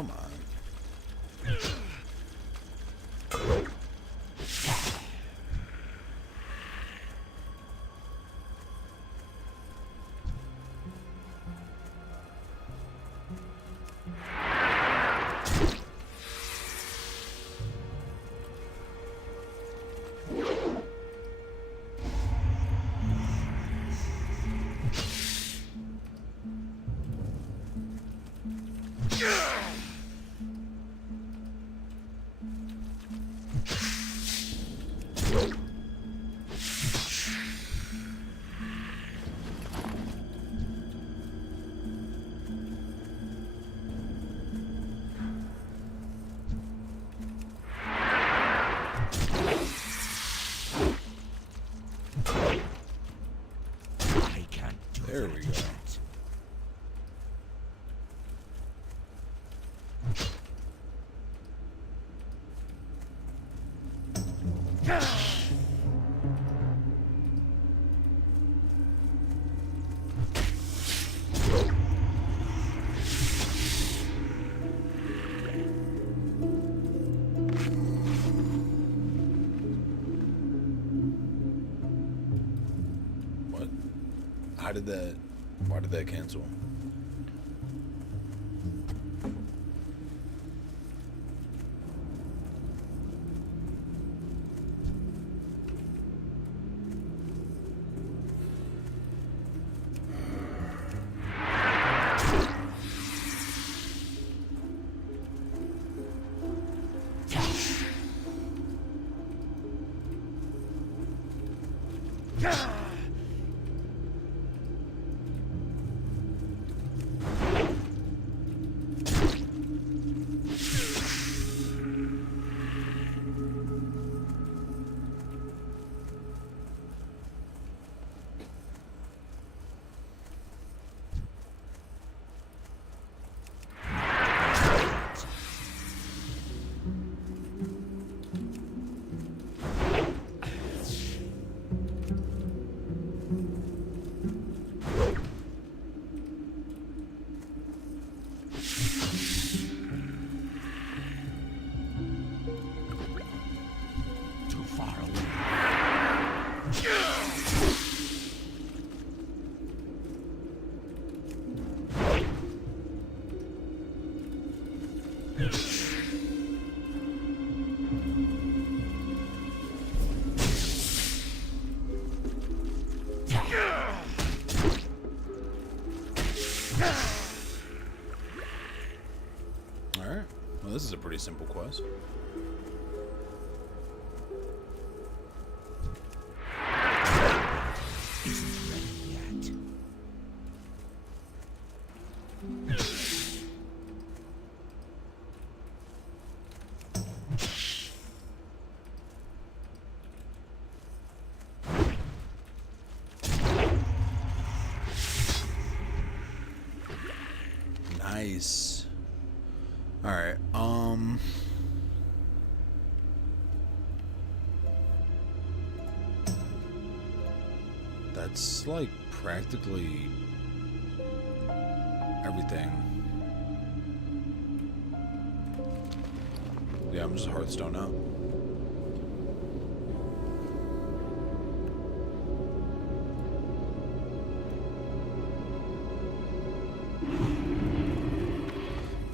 come on. There we go. What? How did that... Why did that cancel? Alright, well this is a pretty simple quest. Isn't ready yet. Nice. Alright, that's like practically everything. Yeah, I'm just Hearthstone out.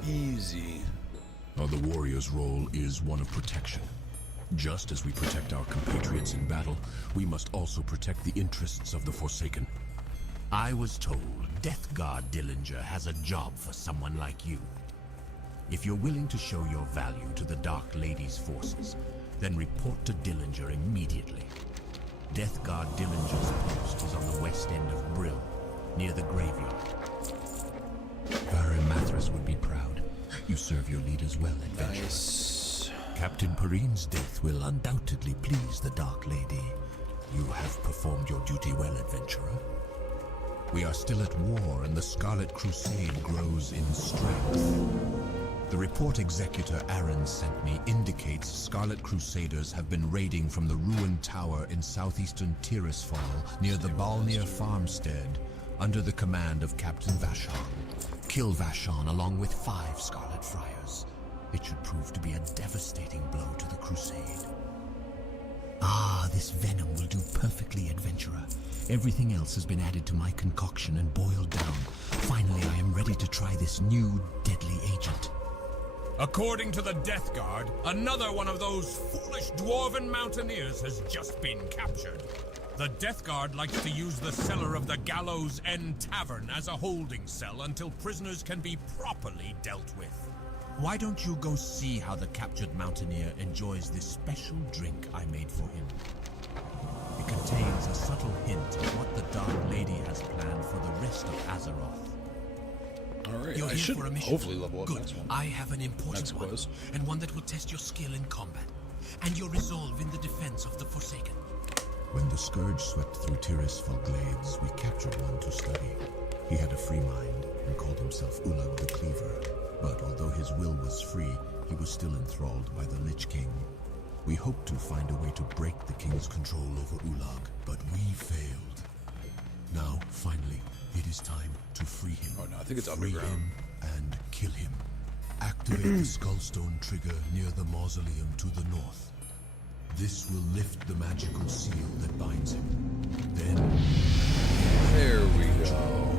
Easy. The warrior's role is one of protection. Just as we protect our compatriots in battle, we must also protect the interests of the Forsaken. I was told Death Guard Dillinger has a job for someone like you. If you're willing to show your value to the Dark Lady's forces, then report to Dillinger immediately. Death Guard Dillinger's post is on the west end of Brill, near the graveyard. Baron Mathras would be proud. You serve your leaders well, adventurer. Nice. Captain Perrine's death will undoubtedly please the Dark Lady. You have performed your duty well, adventurer. We are still at war, and the Scarlet Crusade grows in strength. The report Executor Aaron sent me indicates Scarlet Crusaders have been raiding from the ruined tower in southeastern Tirisfal, near the Balnir farmstead, under the command of Captain Vashon. Kill Vashon along with 5 Scarlet Friars. It should prove to be a devastating blow to the crusade. Ah, this venom will do perfectly, adventurer. Everything else has been added to my concoction and boiled down. Finally, I am ready to try this new deadly agent. According to the Death Guard, another one of those foolish dwarven mountaineers has just been captured. The Death Guard likes to use the cellar of the Gallows End Tavern as a holding cell until prisoners can be properly dealt with. Why don't you go see how the captured mountaineer enjoys this special drink I made for him? It contains a subtle hint of what the Dark Lady has planned for the rest of Azeroth. Alright, You're I here should for a mission. hopefully level up Good. next one. I have an important one, quest. and one that will test your skill in combat, and your resolve in the defense of the Forsaken. When the Scourge swept through Tirisfal Glades, we captured one to study. He had a free mind and called himself Ulag the Cleaver. But although his will was free, he was still enthralled by the Lich King. We hoped to find a way to break the King's control over Ulag, but we failed. Now, finally, it is time to free him. Oh no, I think it's Free underground. him and kill him. Activate the Skullstone trigger near the mausoleum to the north. This will lift the magical seal that binds him. Then... There we go.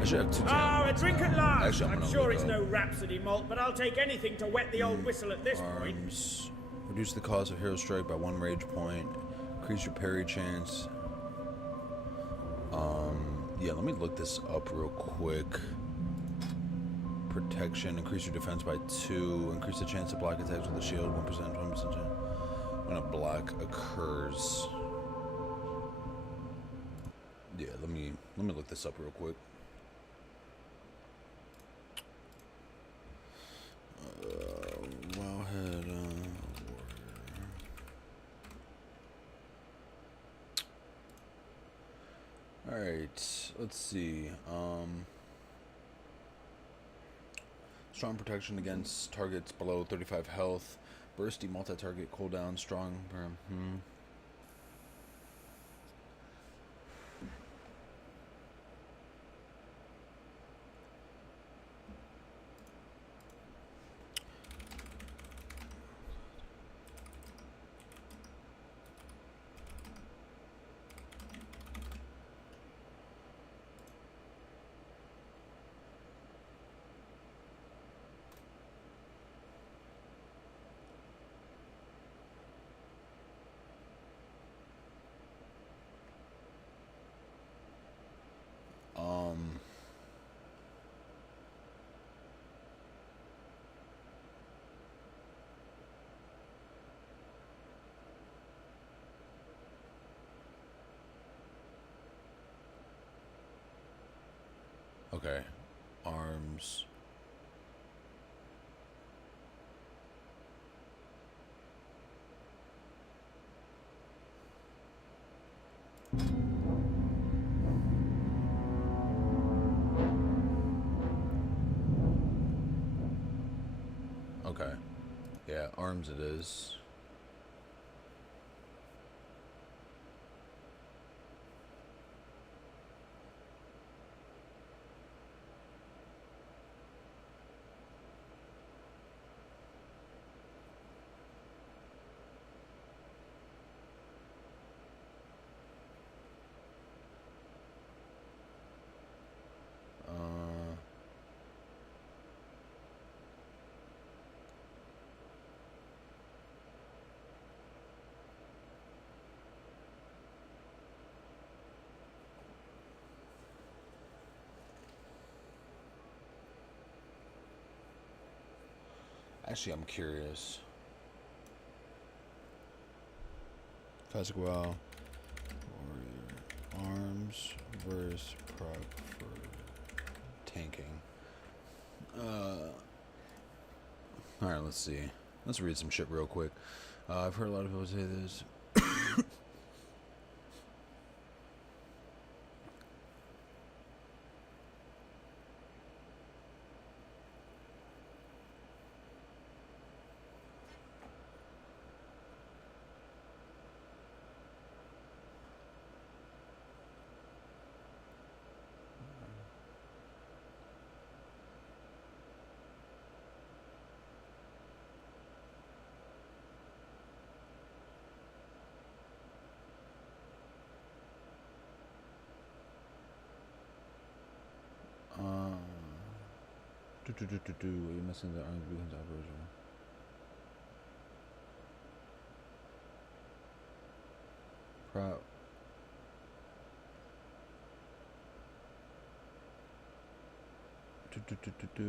I should have 2 Ah, a drink at last! Actually, I'm I'm gonna sure look it's up. no Rhapsody malt, but I'll take anything to wet the old whistle at this point. Arms. Reduce the cost of hero strike by 1 rage point. Increase your parry chance. Yeah, let me look this up real quick. Protection. Increase your defense by 2. Increase the chance to block attacks with a shield. 1%, 20% chance. When a block occurs. Yeah, let me look this up real quick. Wowhead warrior. Alright, let's see. Strong protection against targets below 35 health. Bursty multi-target cooldown. Strong. Okay. Arms. Okay. Yeah, arms it is. Actually, I'm curious. Classic WoW. Warrior. Arms versus proc for tanking. Alright, let's see. Let's read some shit real quick. I've heard a lot of people say this. You missing the arms becomes operational. Prop. The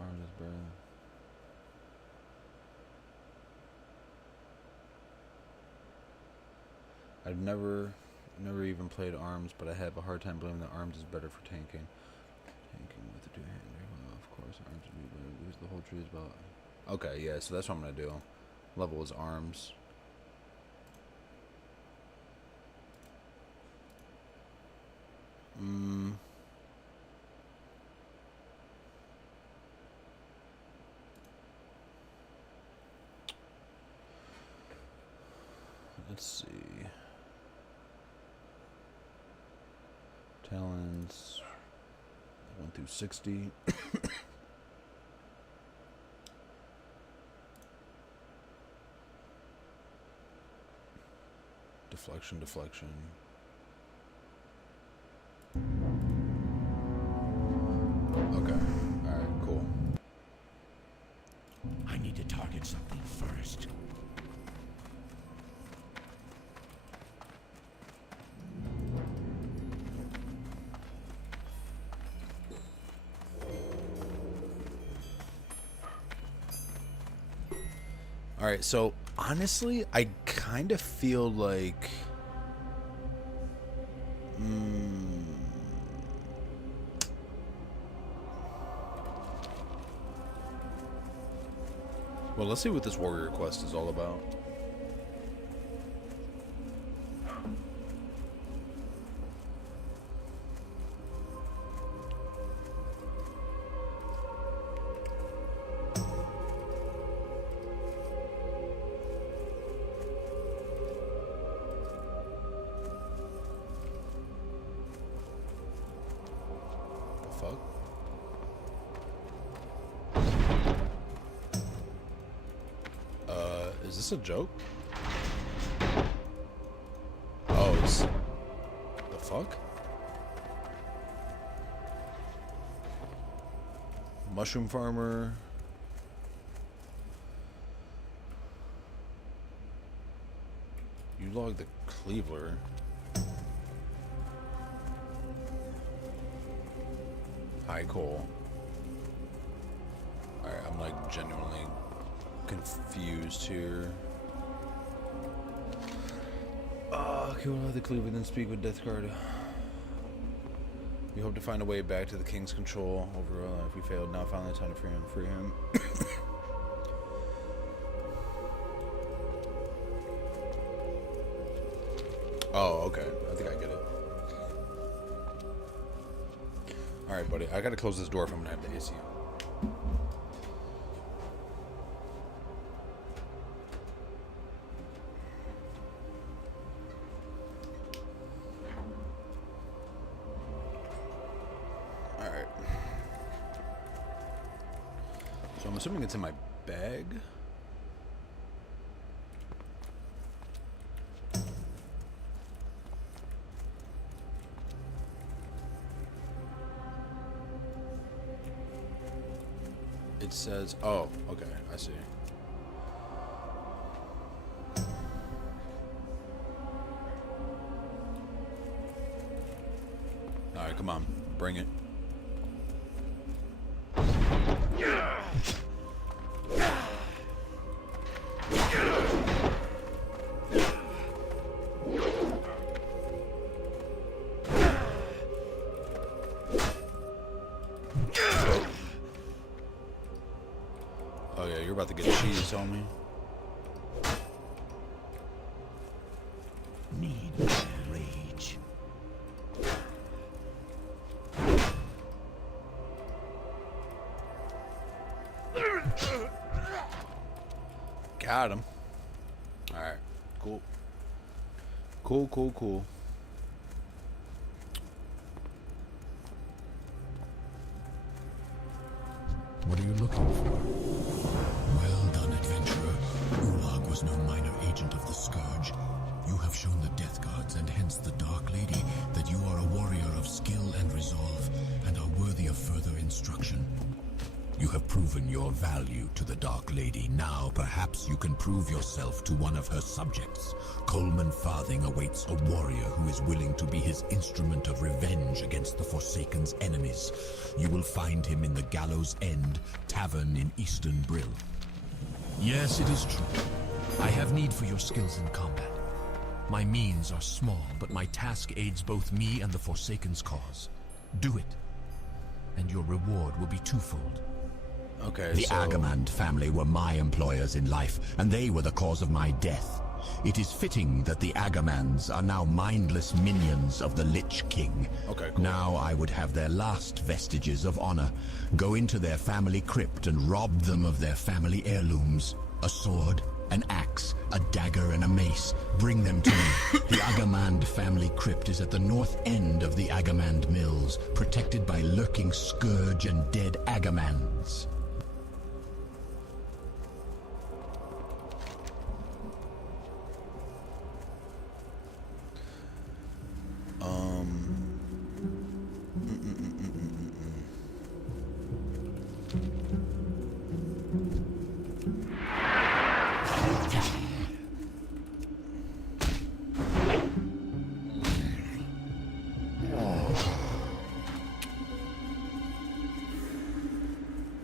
arms is burning. I've never even played arms, but I have a hard time believing that arms is better for tanking. Tanking with the two-hander, well, of course, arms would be better because the whole tree is about. Okay, yeah, so that's what I'm gonna do. Level is arms. Let's see. Talents. 1 through 60. Deflection. Okay. Alright, cool. I need to target something first. Alright, so honestly, I kind of feel like well, let's see what this warrior quest is all about. Fuck. Is this a joke? Oh, it's the fuck? Mushroom farmer. You log the cleaver. Hi, Cole. Alright, I'm like genuinely confused here. Kill the cleaver, then speak with Death Guard. We hope to find a way back to the King's control over if we failed. Now finally time to free him. Oh, okay. I think I get it. Alright, buddy. I gotta close this door if I'm gonna have the AC. Alright. So I'm assuming it's in my bag. It says, oh, okay, I see. All right, come on, bring it. Oh yeah, you're about to get cheese on me. Need rage. Got him. All right, cool. Cool. What are you looking for? Well done, adventurer. Ulag was no minor agent of the Scourge. You have shown the Death Guards, and hence the Dark Lady, that you are a warrior of skill and resolve, and are worthy of further instruction. proven your value to the Dark Lady. Now perhaps you can prove yourself to one of her subjects. Coleman Farthing awaits a warrior who is willing to be his instrument of revenge against the Forsaken's enemies. You will find him in the Gallows End Tavern in Eastern Brill. Yes, it is true. I have need for your skills in combat. My means are small, but my task aids both me and the Forsaken's cause. Do it, and your reward will be twofold. Okay, The Agamand family were my employers in life, and they were the cause of my death. It is fitting that the Agamands are now mindless minions of the Lich King. Okay, cool. Now I would have their last vestiges of honor. Go into their family crypt and rob them of their family heirlooms. A sword, an axe, a dagger, and a mace. Bring them to me. The Agamand family crypt is at the north end of the Agamand Mills, protected by lurking scourge and dead Agamands.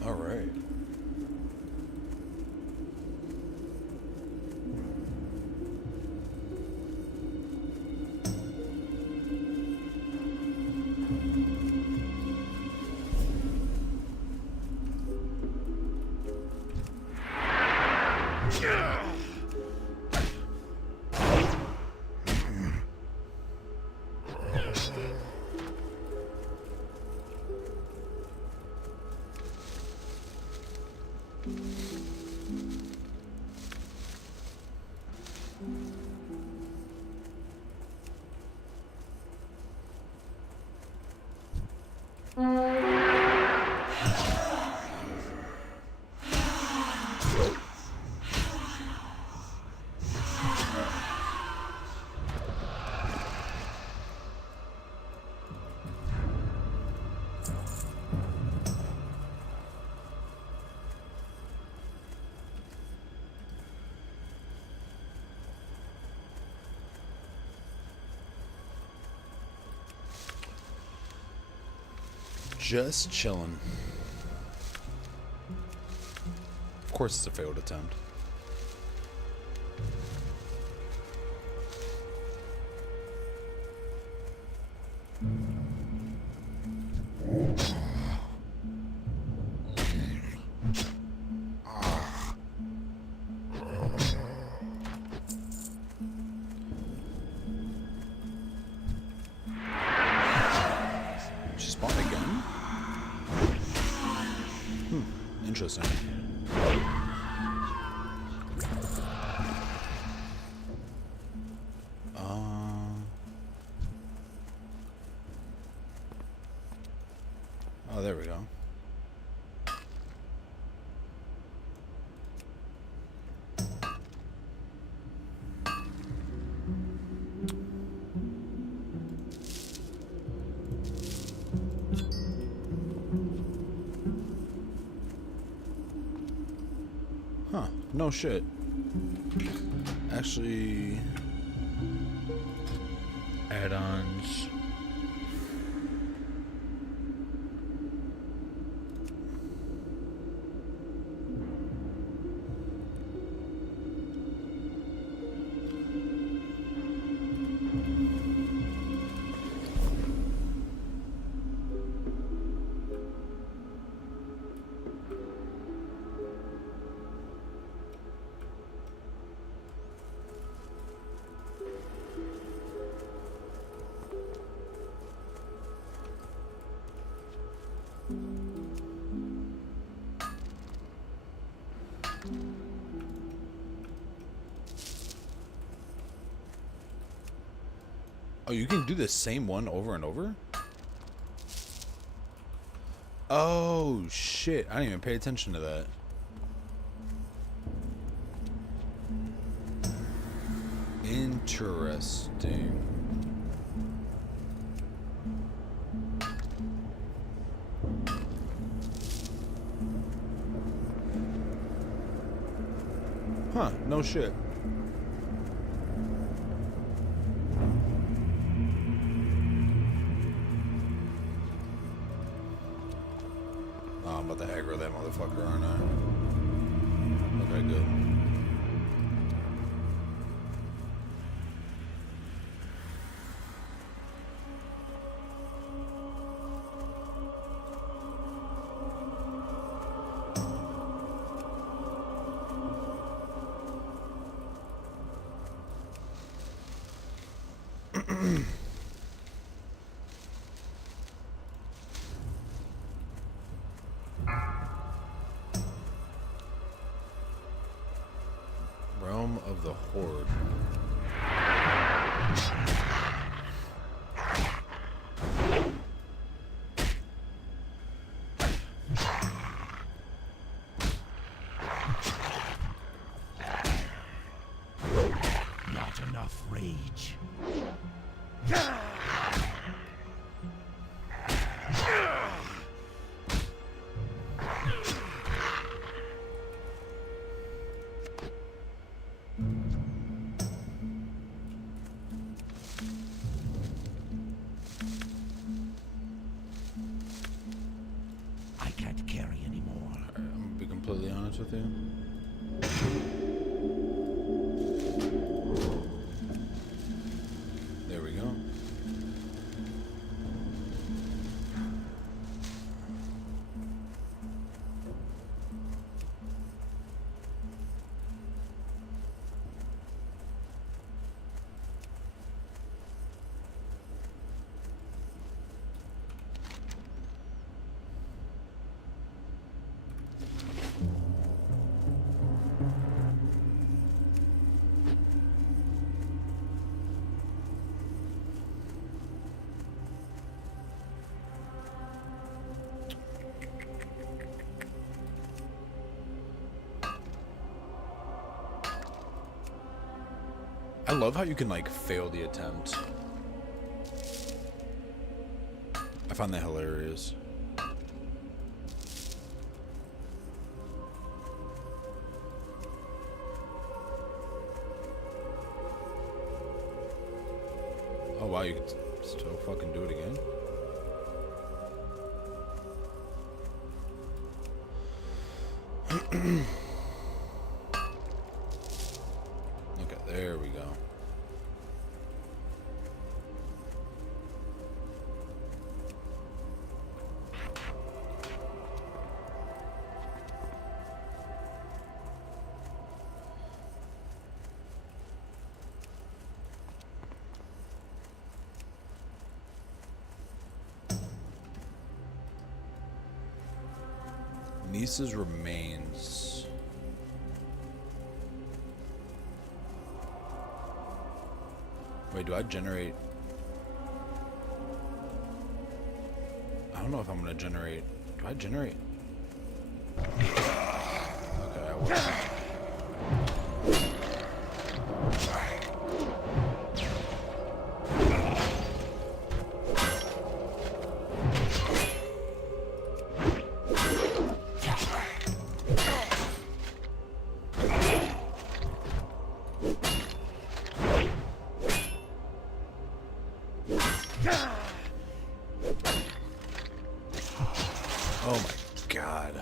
All right. Just chilling. Of course it's a failed attempt. She spawned again? Interesting. Oh, there we go. Huh, no shit. Actually, add-ons. Oh, you can do the same one over and over? Oh, shit. I didn't even pay attention to that. Interesting. No shit. Oh, I'm about to aggro that motherfucker, aren't I? Okay, good. Realm of the Horde. Not enough rage. I can't carry anymore. Alright, I'm gonna be completely honest with you. There we go. I love how you can, like, fail the attempt. I find that hilarious. Oh, wow, you can still fucking do it again? Okay, there we go. Niece's remains. Wait, do I generate? I don't know if I'm gonna generate. Do I generate? Okay, I will. Oh my god.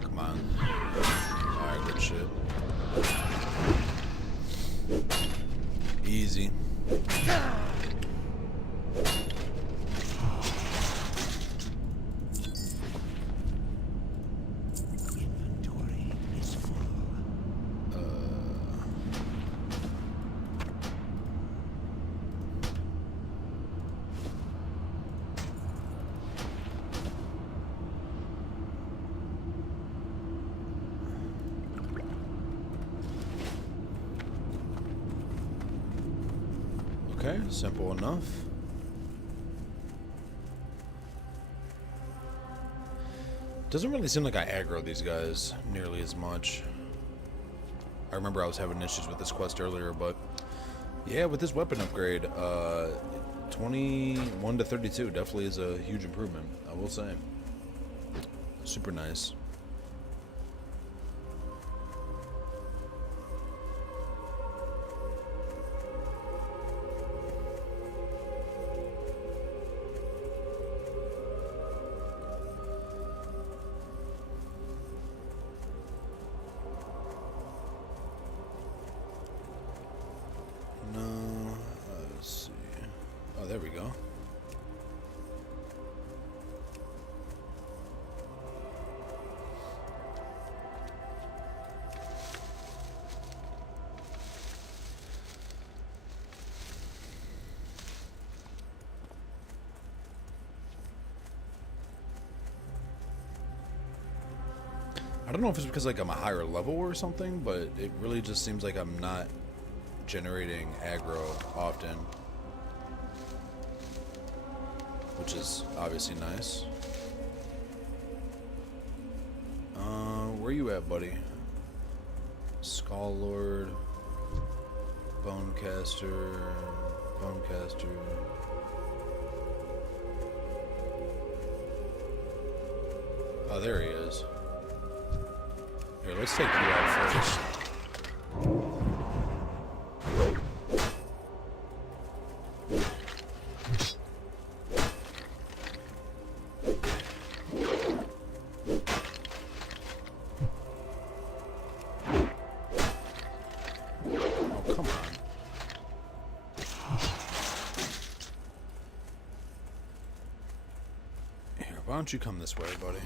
Come on. Alright, good shit. Easy. Inventory is full. Okay, simple enough. Doesn't really seem like I aggro these guys nearly as much. I remember I was having issues with this quest earlier, but yeah, with this weapon upgrade, 21 to 32 definitely is a huge improvement, I will say. Super nice. There we go. I don't know if it's because like I'm a higher level or something, but it really just seems like I'm not generating aggro often. Which is obviously nice. Where you at, buddy? Skull Lord, Bonecaster. Oh, there he is. Here, let's take you out first. Why don't you come this way, buddy?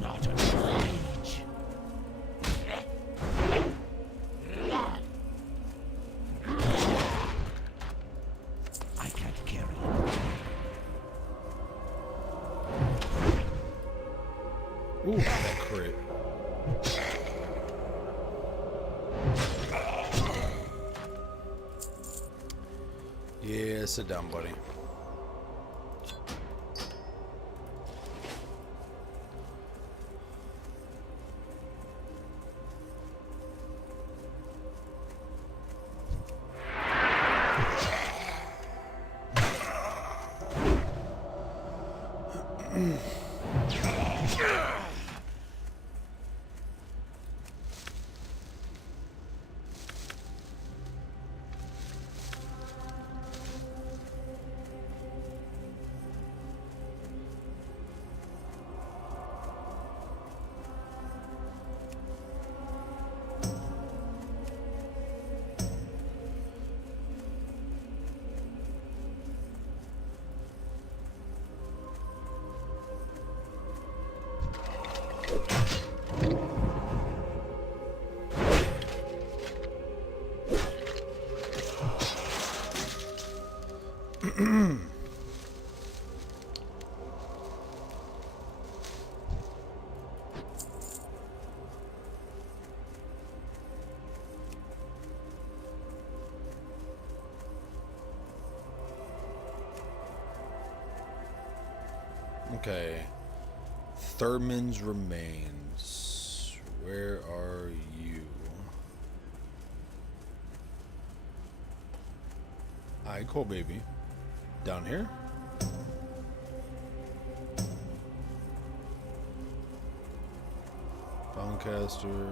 Not a rage. I can't carry it. Ooh, that crit. Yeah, sit down, buddy. Okay. Thurman's remains. Where are you? Alright, cool, baby. Down here? Bonecaster.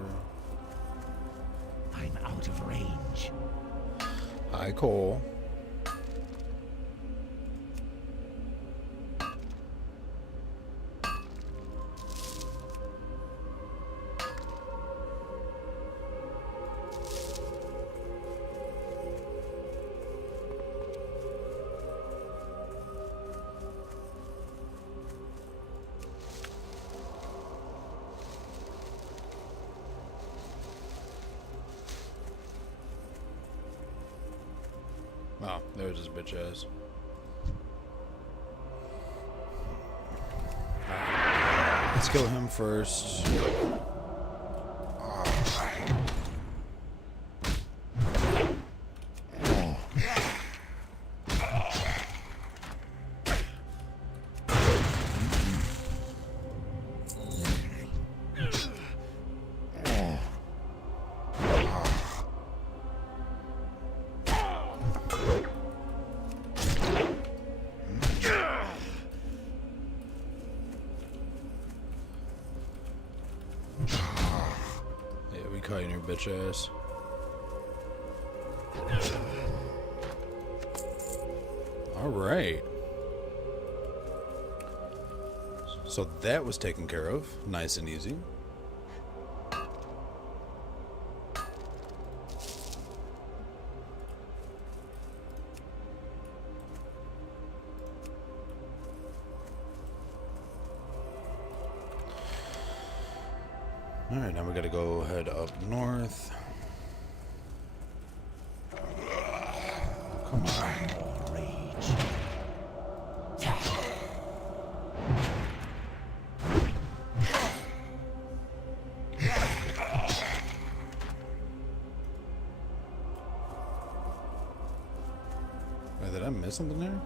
I'm out of range. Hi, Cole. Oh, there's his bitch ass. Let's kill him first. Yeah, we caught you in your bitch ass. Alright. So that was taken care of. Nice and easy. Alright, now we gotta go head up north. Come on. Wait, did I miss something there?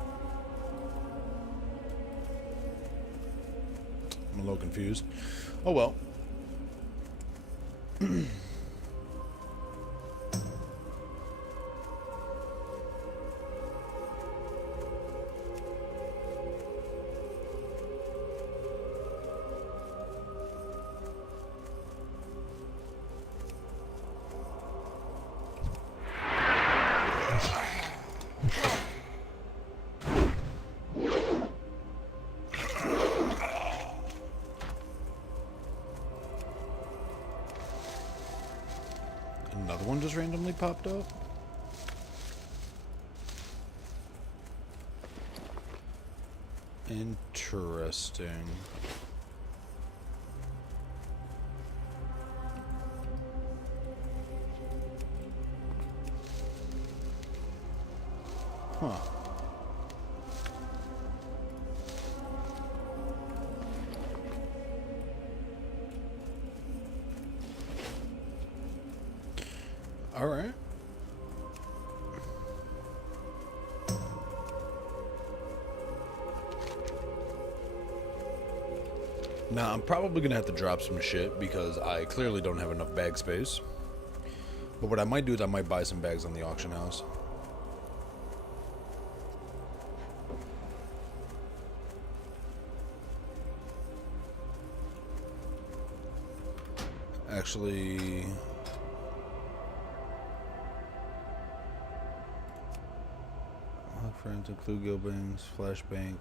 I'm a little confused. Oh well. Another one just randomly popped up. Interesting. Huh. All right. Now, I'm probably going to have to drop some shit because I clearly don't have enough bag space. But what I might do is I might buy some bags on the auction house. Actually... friends include Gilbangs, Flashbang.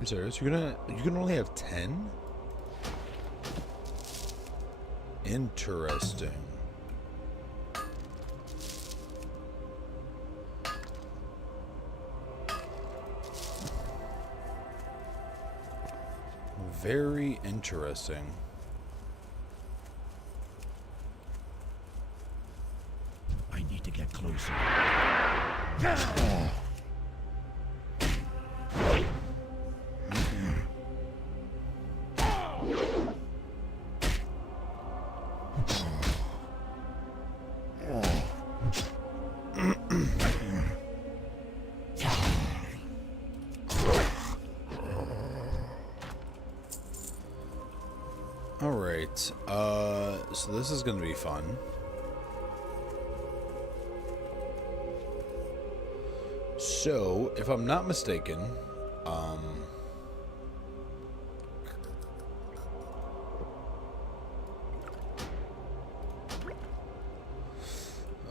You serious? You can only have 10? Interesting. Very interesting. I need to get closer. Alright, so this is gonna be fun. So, if I'm not mistaken,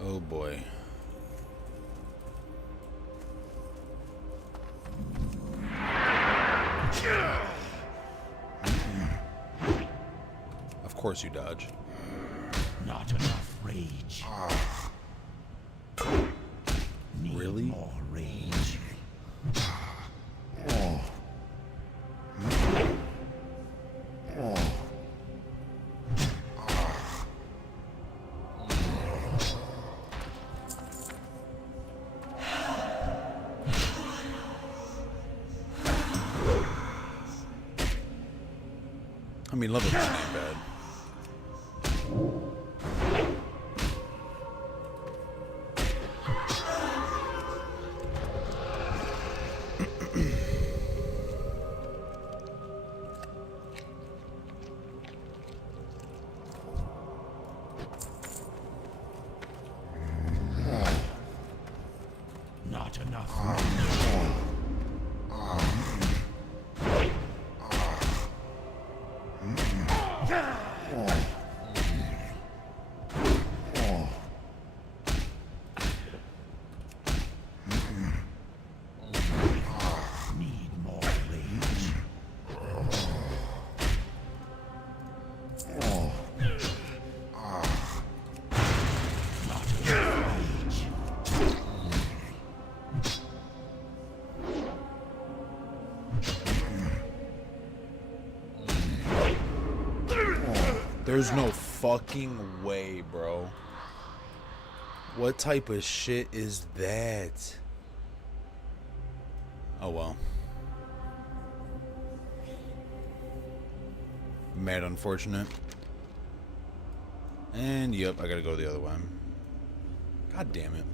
oh boy. Of course you dodge. Not enough rage. Need Really? more rage. mean, level 9 ain't bad. Not enough. Need more rage. Not enough rage. There's no fucking way, bro. What type of shit is that? Oh well. Mad unfortunate. And yep, I gotta go the other way. God damn it.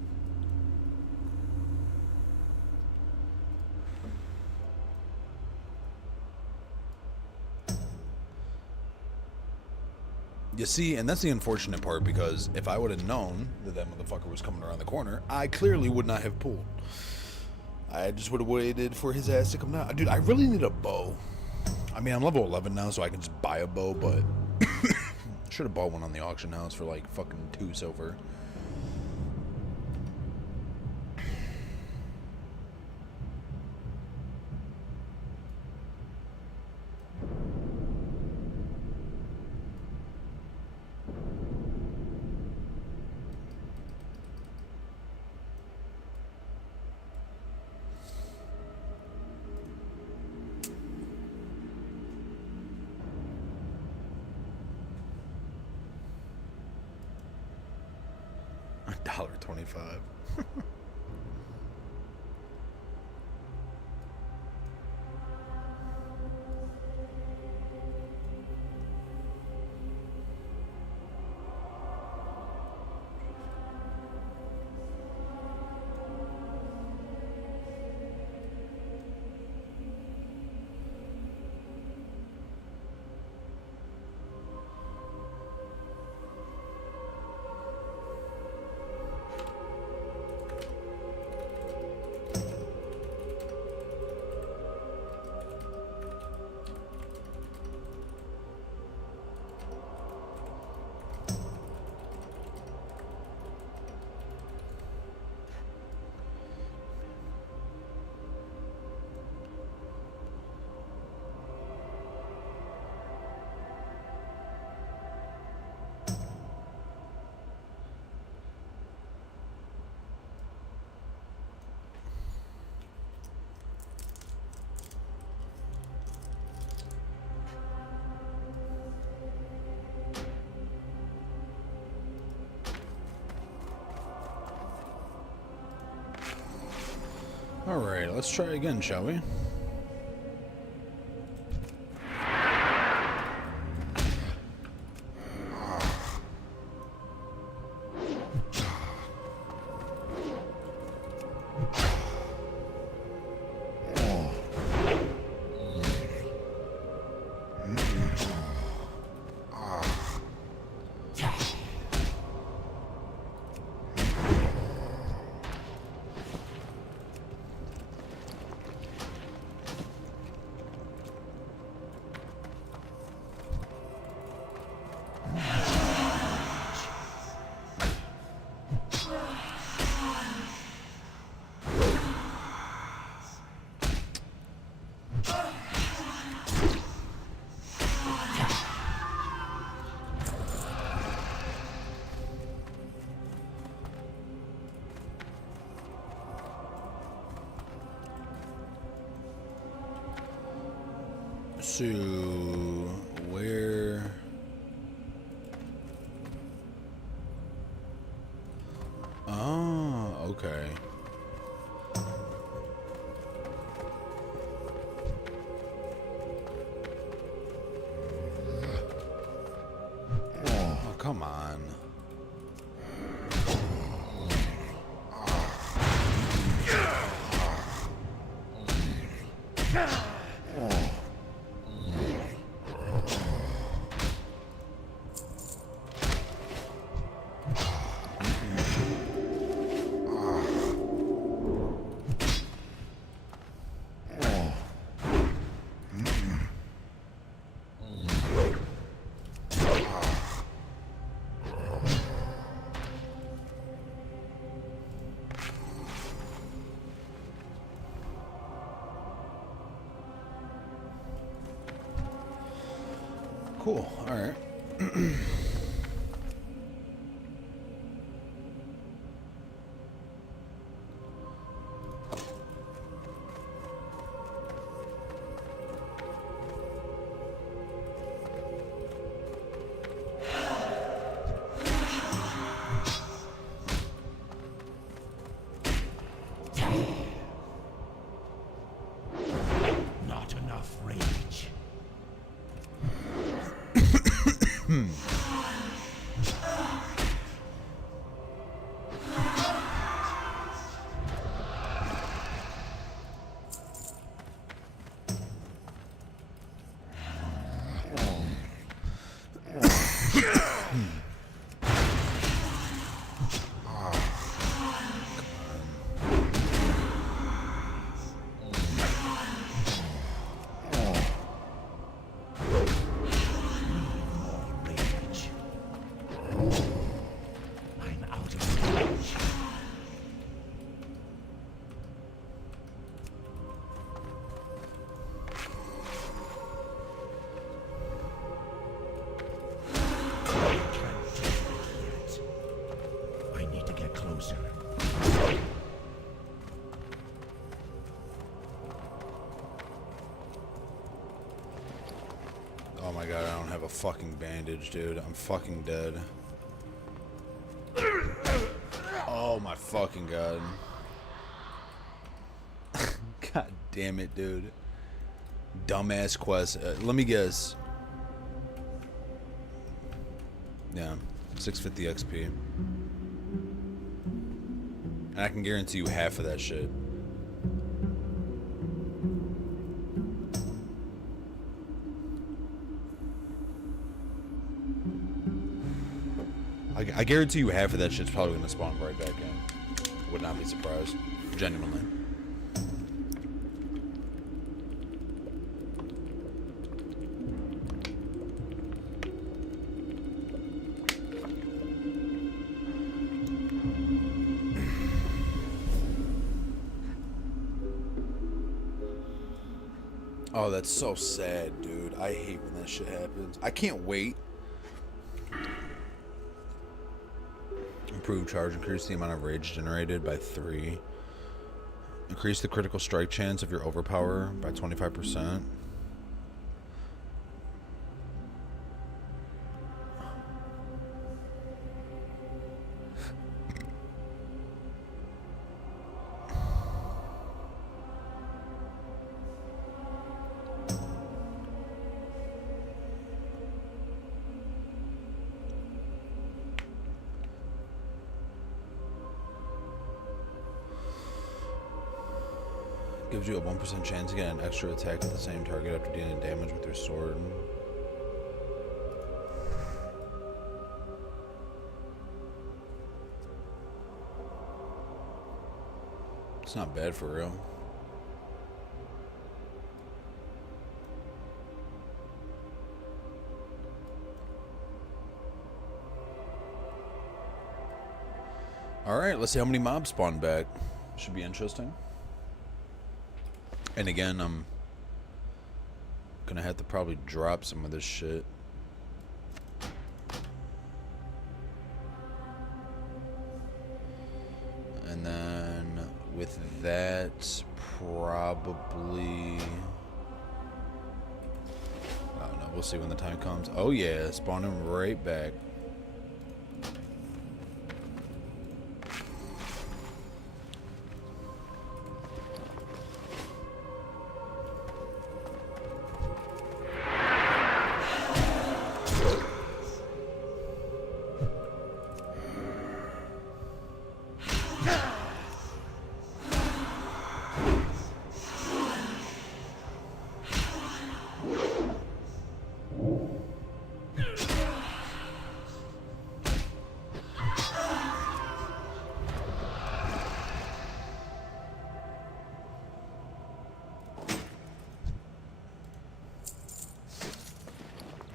You see, and that's the unfortunate part, because if I would have known that that motherfucker was coming around the corner, I clearly would not have pulled. I just would have waited for his ass to come down. Dude, I really need a bow. I mean, I'm level 11 now, so I can just buy a bow, but should have bought one on the auction house for like fucking 2 silver. $1.25. Alright, let's try again, shall we? So, where... Oh, okay. Cool. All right. Not enough rage. Rage. I'm out of rage. I need to get closer. Oh my god, I don't have a fucking bandage, dude. I'm fucking dead. Oh my fucking god. God damn it, dude. Dumbass quest. Let me guess. Yeah, 650 XP. And I can guarantee you half of that shit. I guarantee you half of that shit's probably gonna spawn right back in. Would not be surprised. Genuinely. Oh, that's so sad, dude. I hate when that shit happens. I can't wait. Improve charge, increase the amount of rage generated by 3. Increase the critical strike chance of your overpower by 25%. Gives you a 1% chance to get an extra attack at the same target after dealing damage with your sword. It's not bad for real. Alright, let's see how many mobs spawn back. Should be interesting. And again, I'm gonna have to probably drop some of this shit. And then with that, probably... I don't know, we'll see when the time comes. Oh yeah, spawning right back.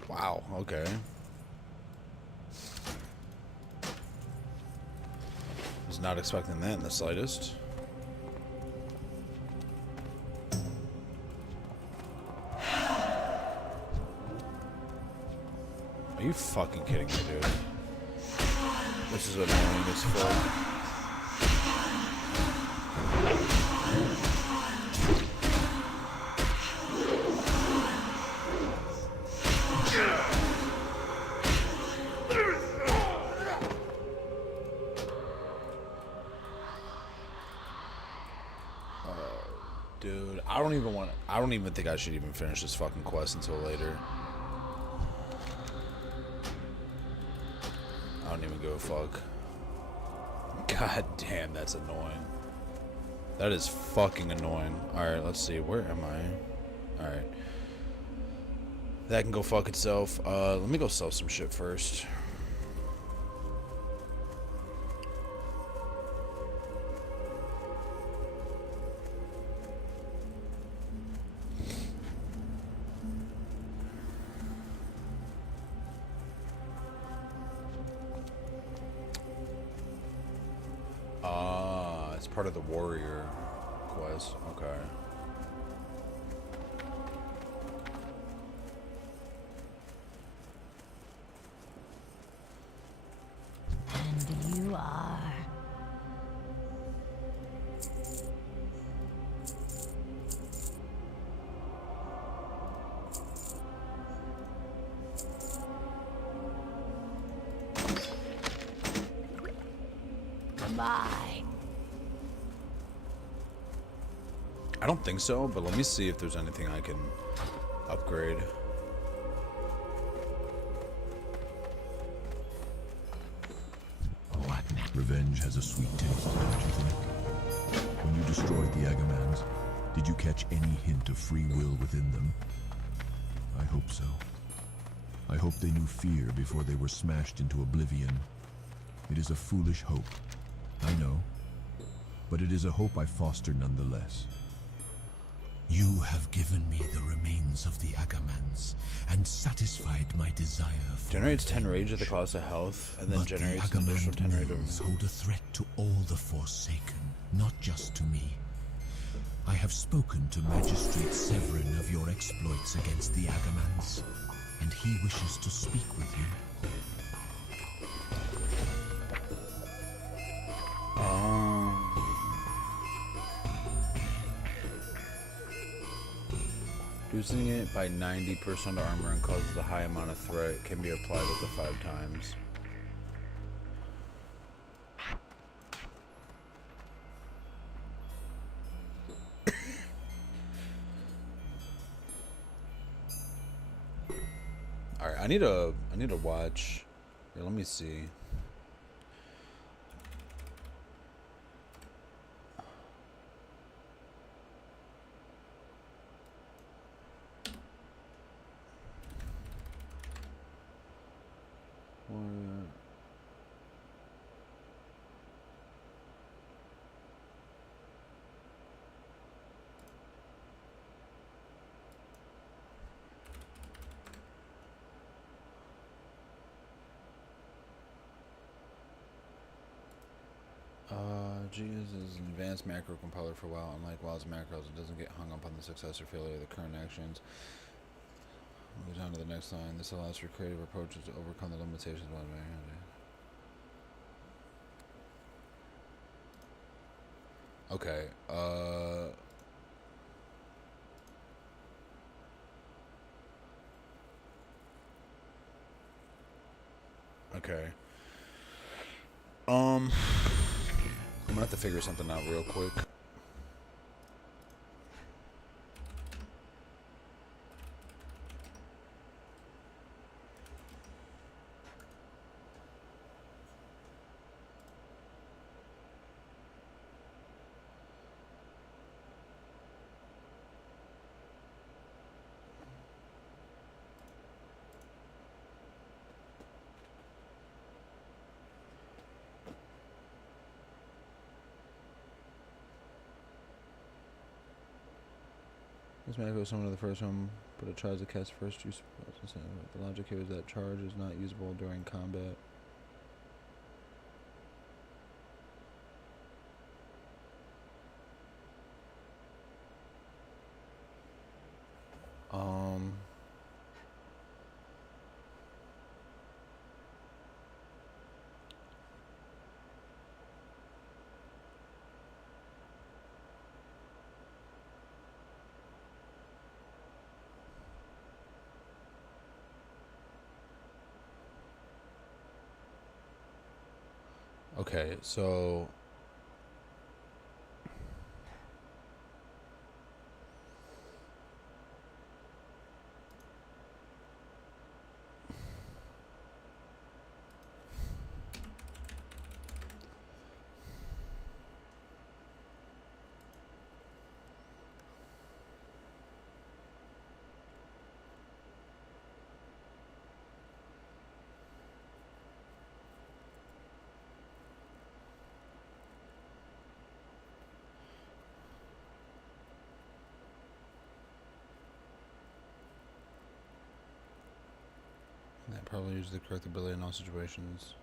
Wow, okay. Was not expecting that in the slightest. you fucking kidding me, dude? This is annoying as fuck. Dude, I don't even think I should even finish this fucking quest until later. I don't even give a fuck. God damn, that's annoying. That is fucking annoying. Alright, let's see. Where am I? Alright. That can go fuck itself. Let me go sell some shit first. It's part of the warrior quest. Okay. And you are... Goodbye. I don't think so, but let me see if there's anything I can upgrade. What? Revenge has a sweet taste, don't you think? When you destroyed the Agamans, did you catch any hint of free will within them? I hope so. I hope they knew fear before they were smashed into oblivion. It is a foolish hope, I know, but it is a hope I foster nonetheless. You have given me the remains of the Agamans and satisfied my desire for Generates 10 revenge. rage at the cost of health, and then But generates the an additional 10 rage Agamand of... hold a threat to all the Forsaken, not just to me. I have spoken to Magistrate Severin of your exploits against the Agamans, and he wishes to speak with you. Boosting it by 90% armor and causes a high amount of threat can be applied up to 5 times. Alright, I need to watch. Here, let me see. GS is an advanced macro compiler for WoW. Unlike WoW's macros, it doesn't get hung up on the success or failure of the current actions. Move on to the next line. This allows for creative approaches to overcome the limitations of automatic. Okay, okay. I'm gonna have to figure something out real quick. This macro is similar to the first one, but it tries to cast first 2 spells. The logic here is that charge is not usable during combat. Okay, so that probably use the correct ability in all situations.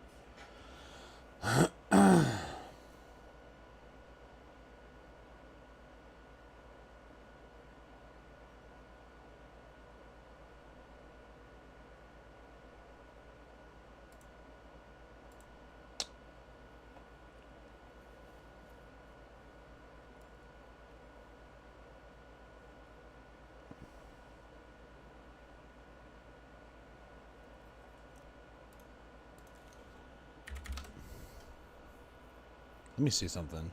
Let me see something.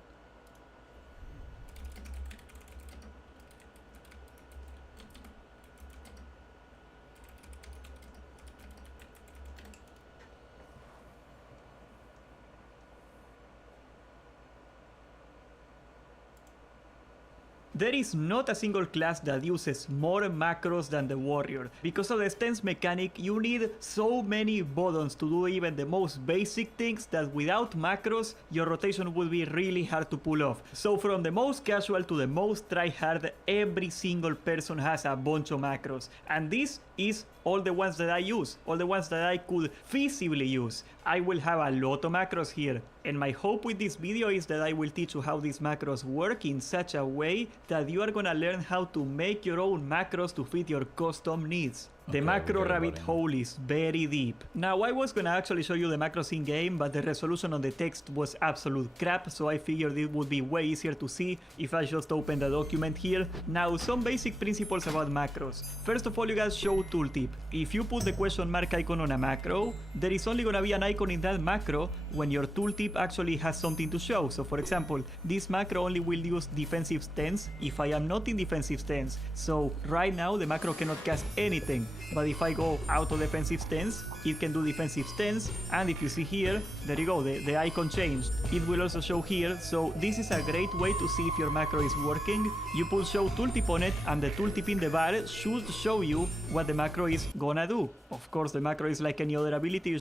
There is not a single class that uses more macros than the warrior. Because of the stance mechanic, you need so many buttons to do even the most basic things that without macros, your rotation would be really hard to pull off. So from the most casual to the most try-hard, every single person has a bunch of macros. And this is all the ones that I use, all the ones that I could feasibly use. I will have a lot of macros here. And my hope with this video is that I will teach you how these macros work in such a way that you are gonna learn how to make your own macros to fit your custom needs. The Okay, macro we got it, rabbit buddy. hole is very deep. Now I was gonna actually show you the macros in game, but the resolution on the text was absolute crap, so I figured it would be way easier to see if I just open the document here. Now some basic principles about macros. First of all, you guys show tooltip. If you put the question mark icon on a macro, there is only gonna be an icon in that macro when your tooltip actually has something to show. So for example, this macro only will use defensive stance if I am not in defensive stance. So right now the macro cannot cast anything. But if I go out of defensive stance, it can do defensive stance. And if you see here, there you go, the icon changed. It will also show here. So this is a great way to see if your macro is working. You put show tooltip on it, and the tooltip in the bar should show you what the macro is gonna do. Of course, the macro is like any other ability.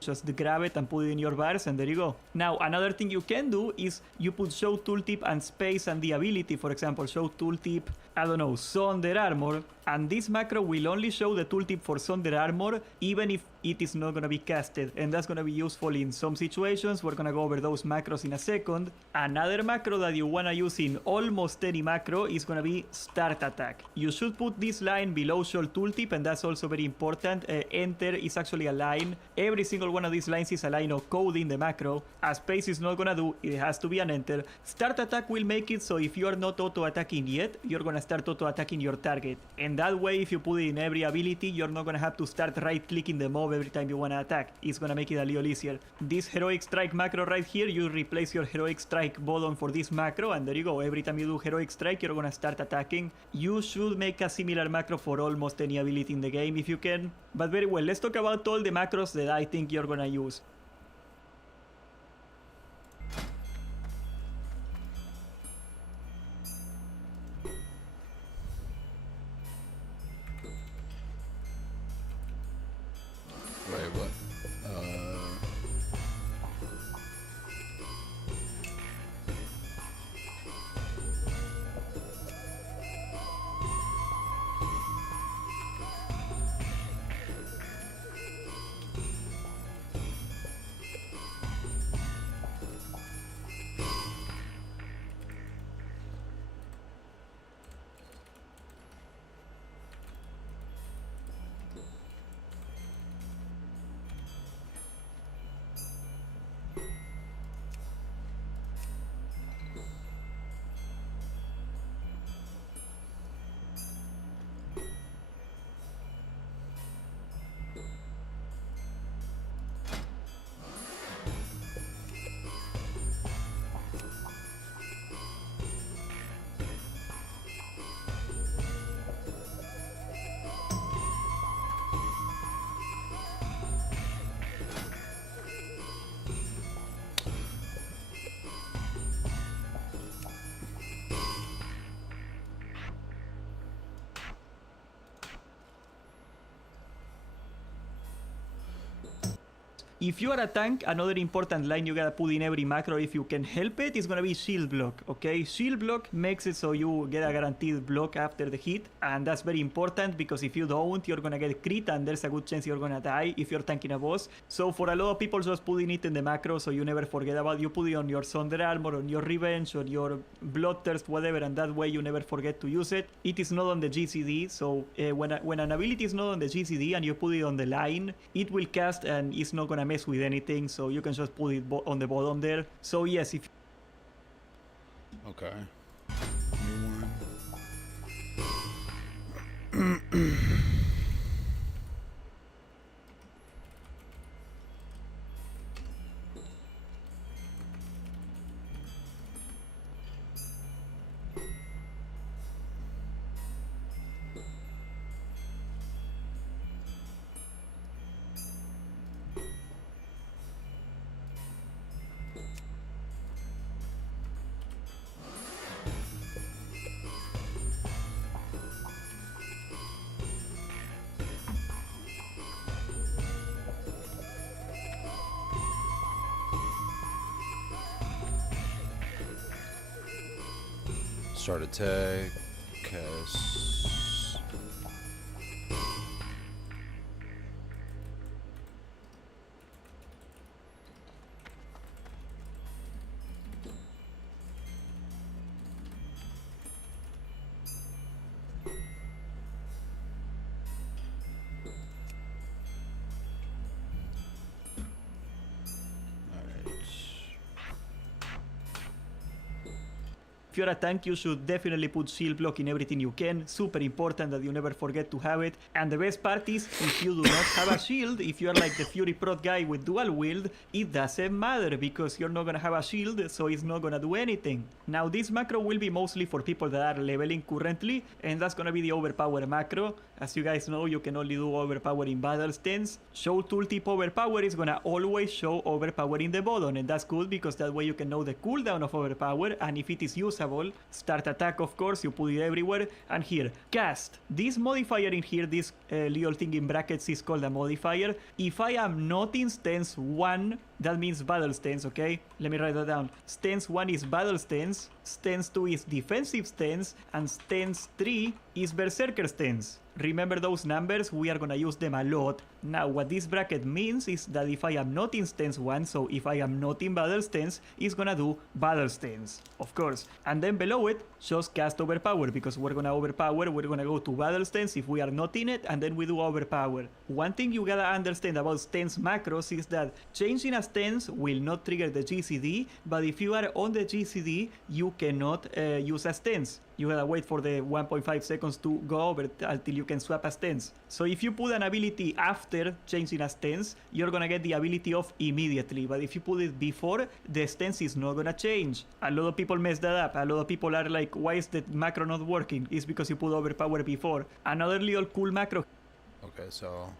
Just grab it and put it in your bars, and there you go. Now another thing you can do is you put show tooltip and space and the ability. For example, show tooltip, I don't know, Sunder Armor, and this macro will only show the tooltip for Sunder Armor even if it is not going to be casted, and that's going to be useful in some situations. We're going to go over those macros in a second. Another macro that you want to use in almost any macro is going to be start attack. You should put this line below show tooltip, and that's also very important. Enter is actually a line. Every single one of these lines is a line of code in the macro. A space is not going to do, it has to be an enter. Start attack will make it so if you are not auto attacking yet, you're going to start auto attacking your target, and that way if you put it in every ability, you're not going to have to start right clicking the mob every time you want to attack. It's going to make it a little easier. This heroic strike macro right here, you replace your heroic strike button for this macro, and there you go. Every time you do heroic strike, you're going to start attacking. You should make a similar macro for almost any ability in the game if you can. But very well, let's talk about all the macros that I think you're going to use. Wait, what? If you are a tank, another important line you gotta put in every macro if you can help it is gonna be shield block, okay? Shield block makes it so you get a guaranteed block after the hit, and that's very important because if you don't, you're gonna get crit and there's a good chance you're gonna die if you're tanking a boss. So for a lot of people, just putting it in the macro so you never forget about it. You put it on your Thunder Armor, on your Revenge, on your Bloodthirst, whatever, and that way you never forget to use it. It is not on the GCD, so when an ability is not on the GCD and you put it on the line, it will cast and it's not gonna mess with anything, so you can just put it on the bottom there. So yes, if Okay. Start attack, cast. If you're a tank, you should definitely put shield block in everything you can. Super important that you never forget to have it. And the best part is, if you do not have a shield, if you're like the Fury Prot guy with dual wield, it doesn't matter because you're not gonna have a shield, so it's not gonna do anything. Now this macro will be mostly for people that are leveling currently, and that's gonna be the overpower macro. As you guys know, you can only do overpower in battle stance. Show tooltip overpower is gonna always show overpower in the bottom, and that's cool because that way you can know the cooldown of overpower, and if it is usable, start attack, of course, you put it everywhere. And here, cast. This modifier in here, this little thing in brackets is called a modifier. If I am not in stance 1, that means battle stance, okay? Let me write that down. Stance 1 is battle stance, stance 2 is defensive stance, and stance 3 is berserker stance. Remember those numbers, we are gonna use them a lot. Now what this bracket means is that if I am not in stance 1, so if I am not in battle stance, it's gonna do battle stance, of course. And then below it, just cast overpower, because we're gonna overpower, we're gonna go to battle stance if we are not in it, and then we do overpower. One thing you gotta understand about stance macros is that changing a stance will not trigger the GCD, but if you are on the GCD, you cannot use a stance. You gotta wait for the 1.5 seconds to go over until you can swap a stance. So if you put an ability after changing a stance, you're gonna get the ability off immediately. But if you put it before, the stance is not gonna change. A lot of people mess that up. A lot of people are like, why is the macro not working? It's because you put overpower before. Another little cool macro. Okay, so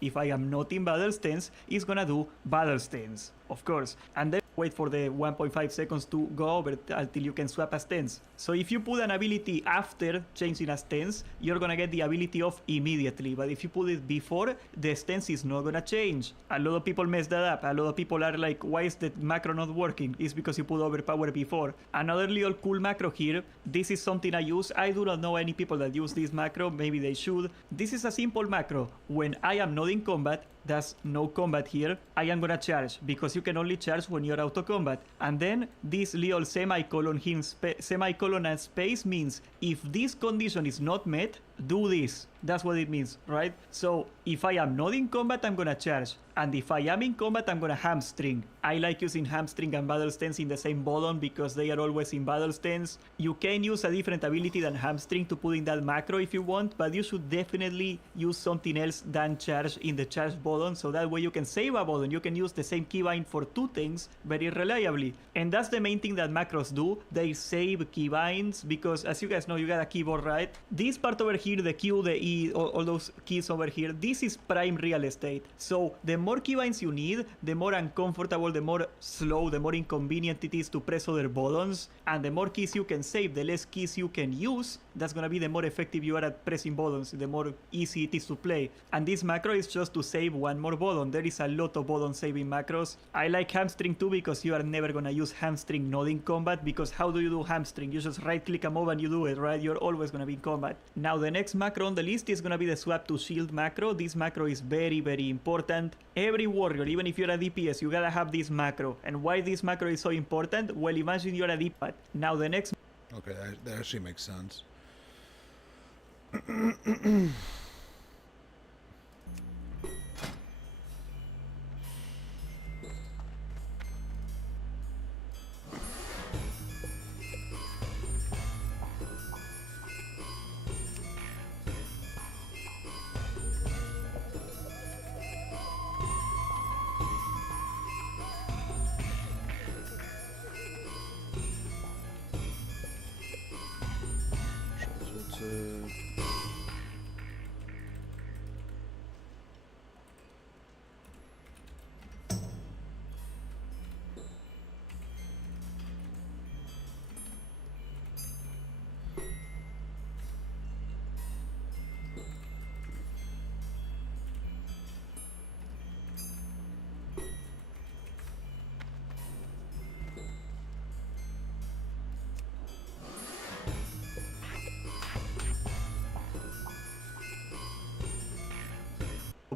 If I am not in battle stance, it's gonna do battle stance, of course. And then wait for the 1.5 seconds to go over until you can swap a stance. So if you put an ability after changing a stance, you're gonna get the ability off immediately. But if you put it before, the stance is not gonna change. A lot of people mess that up. A lot of people are like, why is the macro not working? It's because you put overpower before. Another little cool macro here. This is something I use. I do not know any people that use this macro. Maybe they should. This is a simple macro. When I am not in combat, there's no combat here, I am gonna charge, because you can only charge when you're out of combat. And then this little semicolon here, semicolon and space means if this condition is not met, do this. That's what it means, right? So if I am not in combat, I'm gonna charge. And if I am in combat, I'm gonna hamstring. I like using hamstring and battle stance in the same button because they are always in battle stance. You can use a different ability than hamstring to put in that macro if you want, but you should definitely use something else than charge in the charge button, so that way you can save a button. You can use the same keybind for two things very reliably. And that's the main thing that macros do. They save keybinds because, as you guys know, you got a keyboard, right? This part over here, the Q, the E, all those keys over here, this is prime real estate. So the more keybinds you need, the more uncomfortable, the more slow, the more inconvenient it is to press other buttons, and the more keys you can save, the less keys you can use. That's gonna be the more effective you are at pressing buttons, the more easy it is to play. And this macro is just to save one more button. There is a lot of button saving macros. I like hamstring too because you are never gonna use hamstring not in combat, because how do you do hamstring? You just right click a mob and you do it, right? You're always gonna be in combat. Now the next macro on the list is gonna be the swap to shield macro. This macro is very, very important. Every warrior, even if you're a DPS, you gotta have this macro. And why this macro is so important? Well, imagine you're a DPS. Now the next... Okay, that actually makes sense.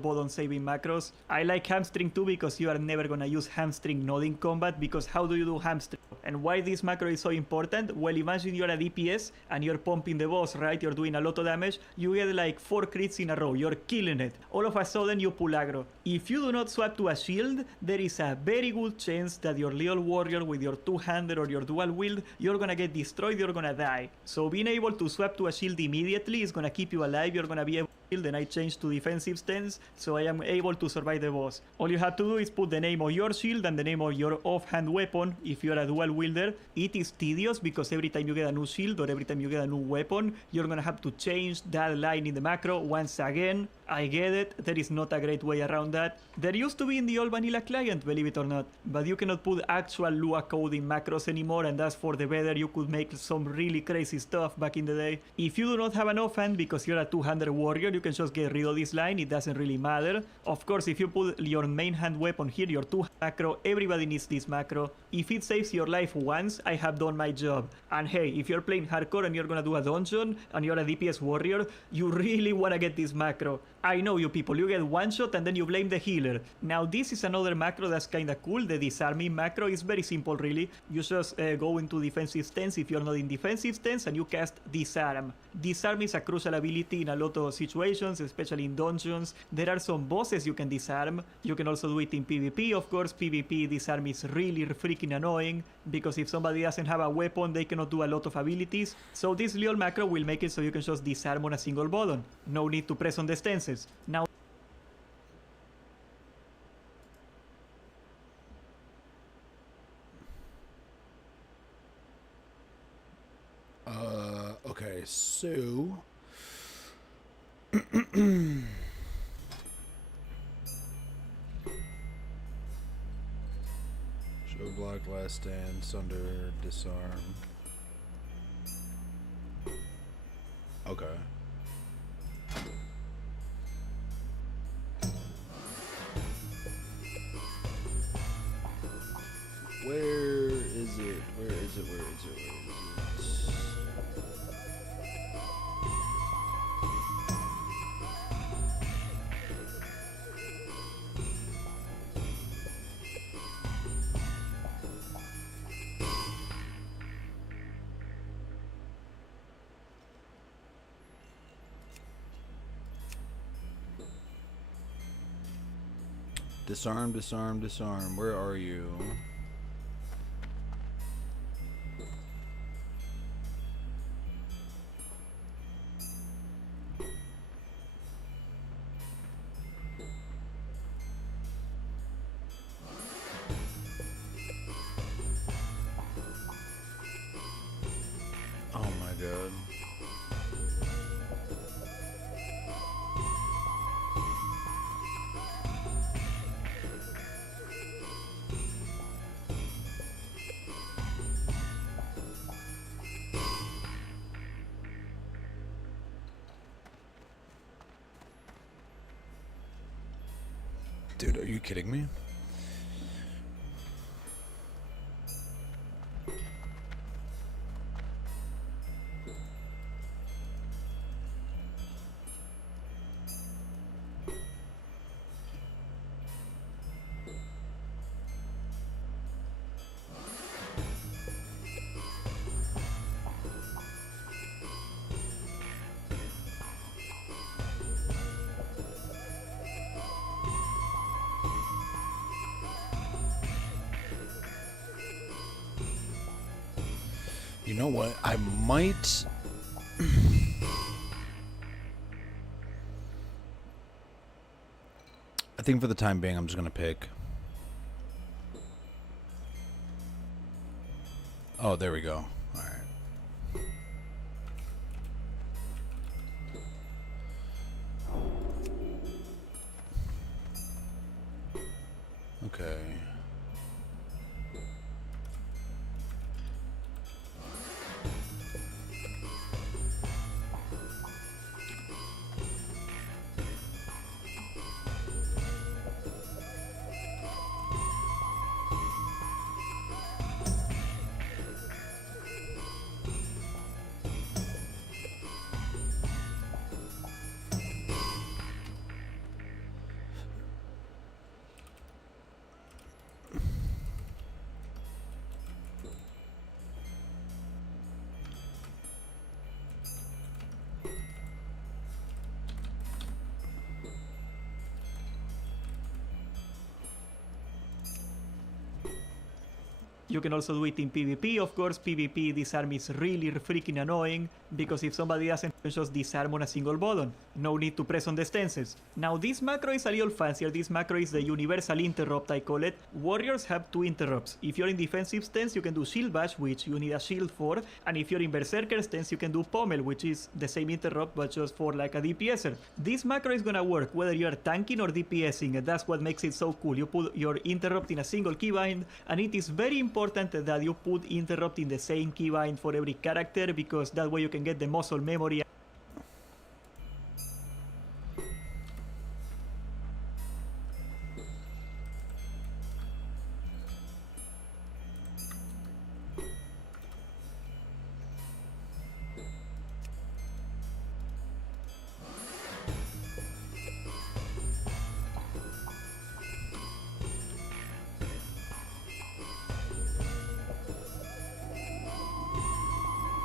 button saving macros. I like hamstring too because you are never gonna use hamstring not in combat, because how do you do hamstring? And why this macro is so important? Well, imagine you're a DPS and you're pumping the boss, right? You're doing a lot of damage. You get like 4 crits in a row. You're killing it. All of a sudden, you pull aggro. If you do not swap to a shield, there is a very good chance that your little warrior with your two-handed or your dual wield, you're gonna get destroyed, you're gonna die. So being able to swap to a shield immediately is gonna keep you alive. You're gonna be able to shield, and I changed to defensive stance, so I am able to survive the boss. All you have to do is put the name of your shield and the name of your offhand weapon if you're a dual wielder. It is tedious because every time you get a new shield or every time you get a new weapon, you're gonna have to change that line in the macro once again. I get it, there is not a great way around that. There used to be in the old vanilla client, believe it or not, but you cannot put actual Lua code in macros anymore, and that's for the better. You could make some really crazy stuff back in the day. If you do not have an offhand because you're a two-handed warrior, you can just get rid of this line, it doesn't really matter. Of course, if you put your main hand weapon here, your two macro, everybody needs this macro. If it saves your life once, I have done my job. And hey, if you're playing hardcore and you're gonna do a dungeon and you're a DPS warrior, you really wanna get this macro. I know you people, you get one shot and then you blame the healer. Now this is another macro that's kinda cool. The disarming macro is very simple really. You just go into defensive stance if you're not in defensive stance and you cast disarm. Disarm is a crucial ability in a lot of situations, especially in dungeons. There are some bosses you can disarm. You can also do it in PvP, of course. PvP disarm is really freaking annoying because if somebody doesn't have a weapon, they cannot do a lot of abilities. So this little macro will make it so you can just disarm on a single button. No need to press on the stances. Now Okay, so last stand, sunder, disarm. Okay. Where is it? Where is it? Where is it? Where is it? Disarm, disarm, disarm. Where are you? Oh my god. Dude, are you kidding me? You know what? I might... I think for the time being, I'm just going to pick... Oh, there we go. Alright. Okay. You can also do it in PvP, of course. PvP disarm is really freaking annoying because if somebody doesn't just disarm on a single button, no need to press on the stances. Now this macro is a little fancier. This macro is the universal interrupt, I call it. Warriors have two interrupts. If you're in defensive stance, you can do shield bash, which you need a shield for, and if you're in berserker stance, you can do pommel, which is the same interrupt but just for like a DPSer. This macro is gonna work whether you're tanking or DPSing, and that's what makes it so cool. You put your interrupt in a single keybind, and it is very important that you put interrupt in the same keybind for every character, because that way you can get the muscle memory.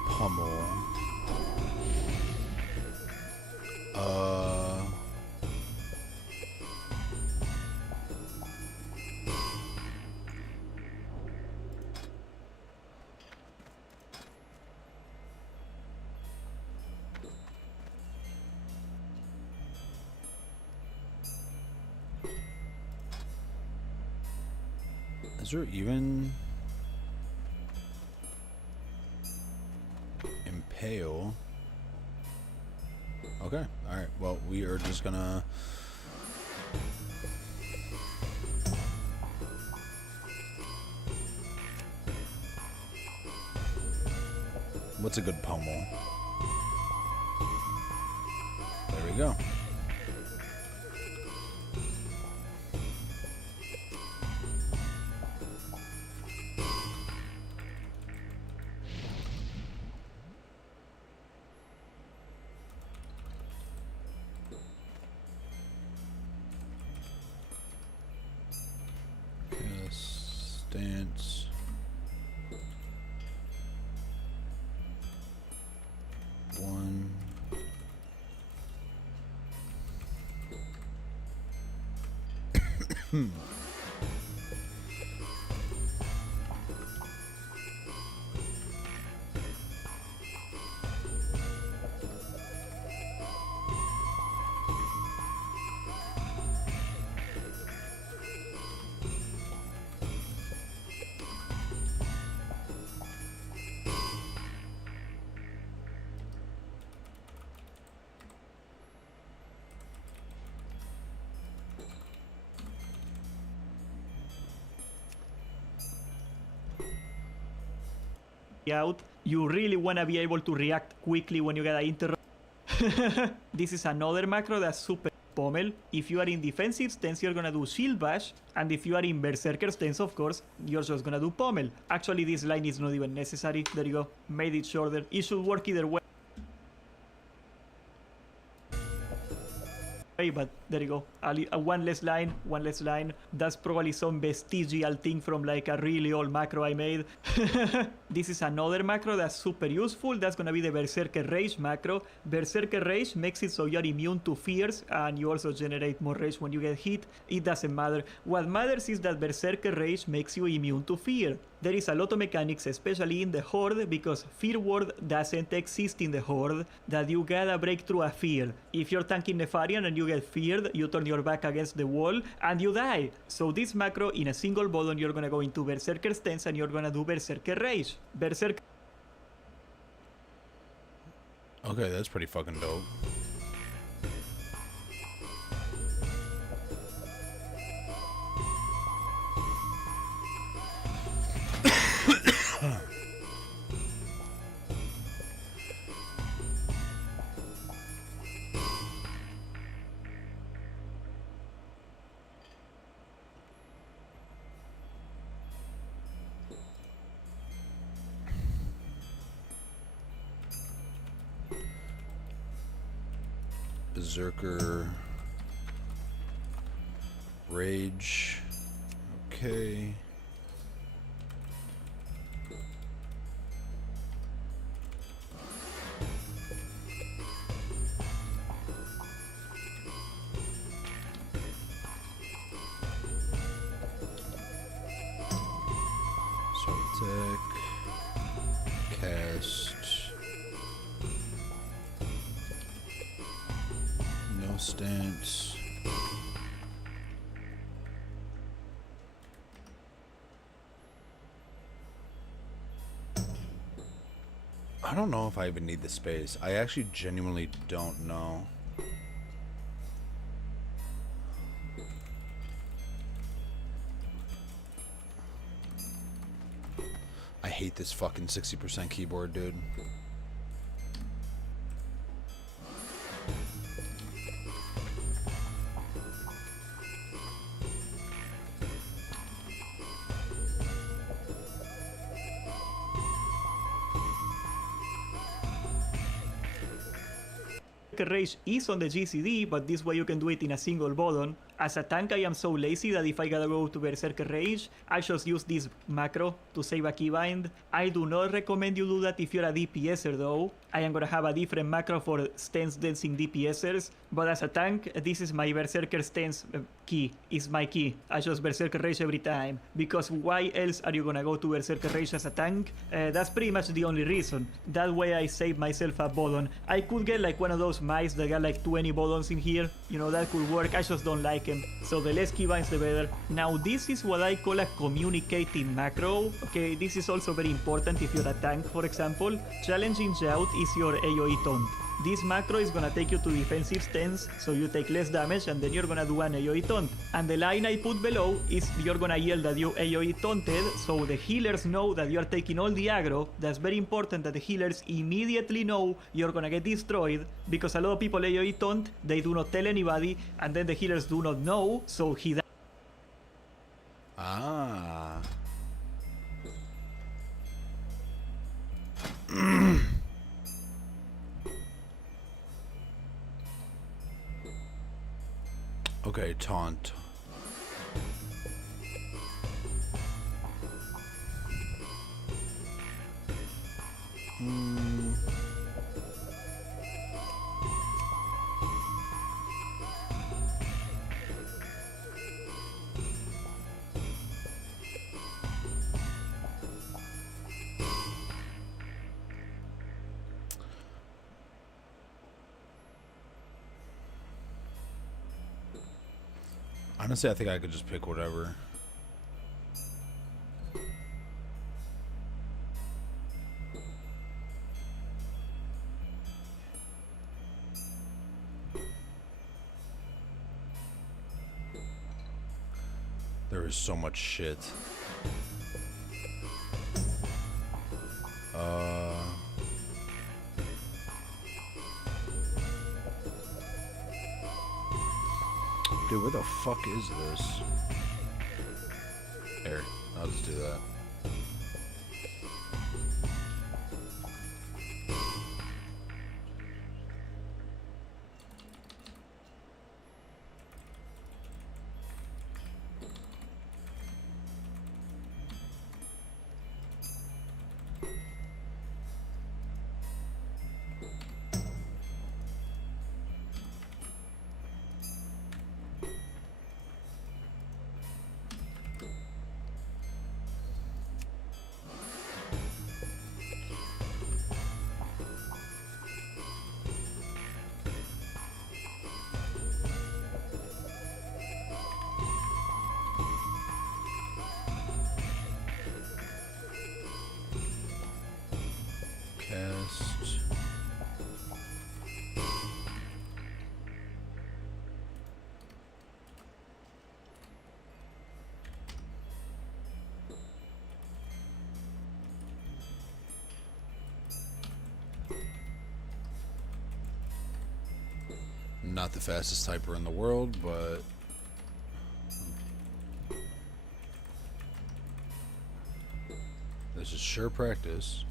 Pummel. Is there even impale? Okay, alright. Well, we are just gonna What's a good pommel? There we go. Stance. One. Out, you really want to be able to react quickly when you get an interrupt. This is another macro that's super pommel. If you are in defensive stance, you're gonna do shield bash, and if you are in berserker stance, of course, you're just gonna do pommel. Actually, this line is not even necessary. There you go, made it shorter. It should work either way. But there you go, one less line, one less line. That's probably some vestigial thing from like a really old macro I made. This is another macro that's super useful. That's gonna be the Berserker Rage macro. Berserker Rage makes it so you're immune to fears, and you also generate more rage when you get hit. It doesn't matter. What matters is that Berserker Rage makes you immune to fear. There is a lot of mechanics, especially in the Horde, because Fear Ward doesn't exist in the Horde, that you gotta break through a fear. If you're tanking Nefarian and you get feared, you turn your back against the wall and you die. So this macro, in a single button, you're gonna go into Berserker Stance and you're gonna do Berserker Rage. Berserker. Okay, that's pretty fucking dope. Berserker Rage. Okay. So attack. Cast. No stance. I don't know if I even need the space. I actually genuinely don't know. I hate this fucking 60% keyboard, dude. Rage is on the GCD, but this way you can do it in a single button. As a tank, I am so lazy that if I gotta go to Berserker Rage, I just use this macro to save a keybind. I do not recommend you do that if you're a DPSer though. I am gonna have a different macro for stance dancing DPSers, but as a tank, this is my Berserker stance key, is my key. I just Berserker Rage every time, because why else are you gonna go to Berserker Rage as a tank? That's pretty much the only reason. That way I save myself a button. I could get like one of those mice that got like 20 buttons in here, you know, that could work. I just don't like them, so the less keybinds the better. Now this is what I call a communicating macro. Okay, this is also very important if you're a tank, for example. Challenging Jout is your AoE taunt. this macro is gonna take you to defensive stance, so you take less damage, and then you're gonna do an AoE taunt. And the line I put below is you're gonna yell that you AoE taunted, so the healers know that you're taking all the aggro. That's very important that the healers immediately know you're gonna get destroyed, because a lot of people AoE taunt, they do not tell anybody, and then the healers do not know, so he dies. Ah. Okay, taunt. Honestly, I think I could just pick whatever. There is so much shit. Dude, where the fuck is this? Here, I'll just do that. Cast. Not the fastest typer in the world, but this is sure practice.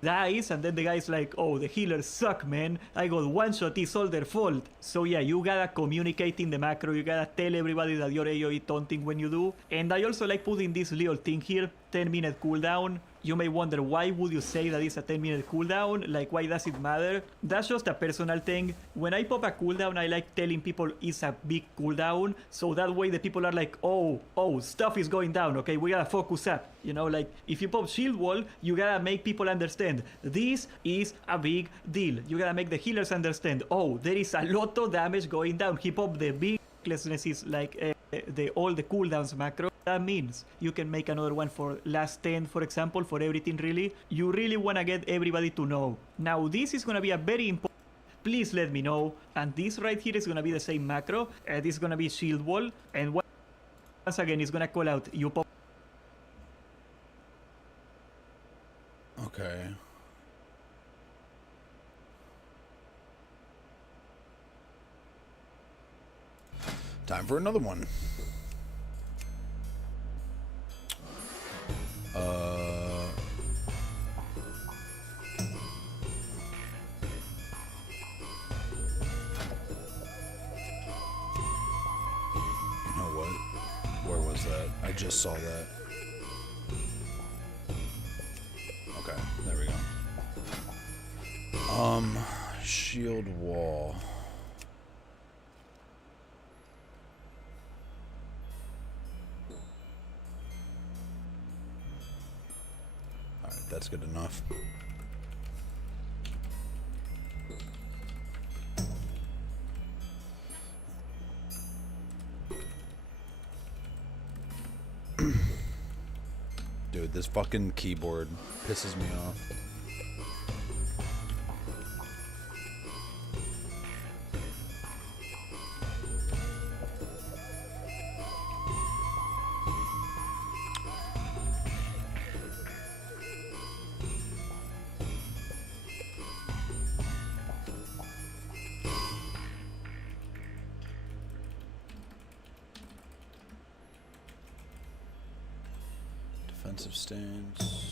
Dies, and then the guy's like, oh, the healers suck, man. I got one shot, it's all their fault. So yeah, you gotta communicate in the macro, you gotta tell everybody that you're AoE taunting when you do. And I also like putting this little thing here, 10-minute cooldown. You may wonder, why would you say that it's a 10-minute cooldown? Like, why does it matter? That's just a personal thing. When I pop a cooldown, I like telling people it's a big cooldown, so that way the people are like, oh, stuff is going down, okay, we gotta focus up. You know, like, if you pop shield wall, you gotta make people understand, this is a big deal. You gotta make the healers understand, oh, there is a lot of damage going down. He popped the big is like all the cooldowns macro. That means you can make another one for last 10, for example, for everything really. You really want to get everybody to know. Now, this is going to be a very important. Please let me know. And this right here is going to be the same macro. This is going to be shield wall. And once again, it's going to call out you pop. Okay. Time for another one. You know what? Where was that? I just saw that. Okay, there we go. Shield wall. Alright, that's good enough. Dude, this fucking keyboard pisses me off. Defensive stance.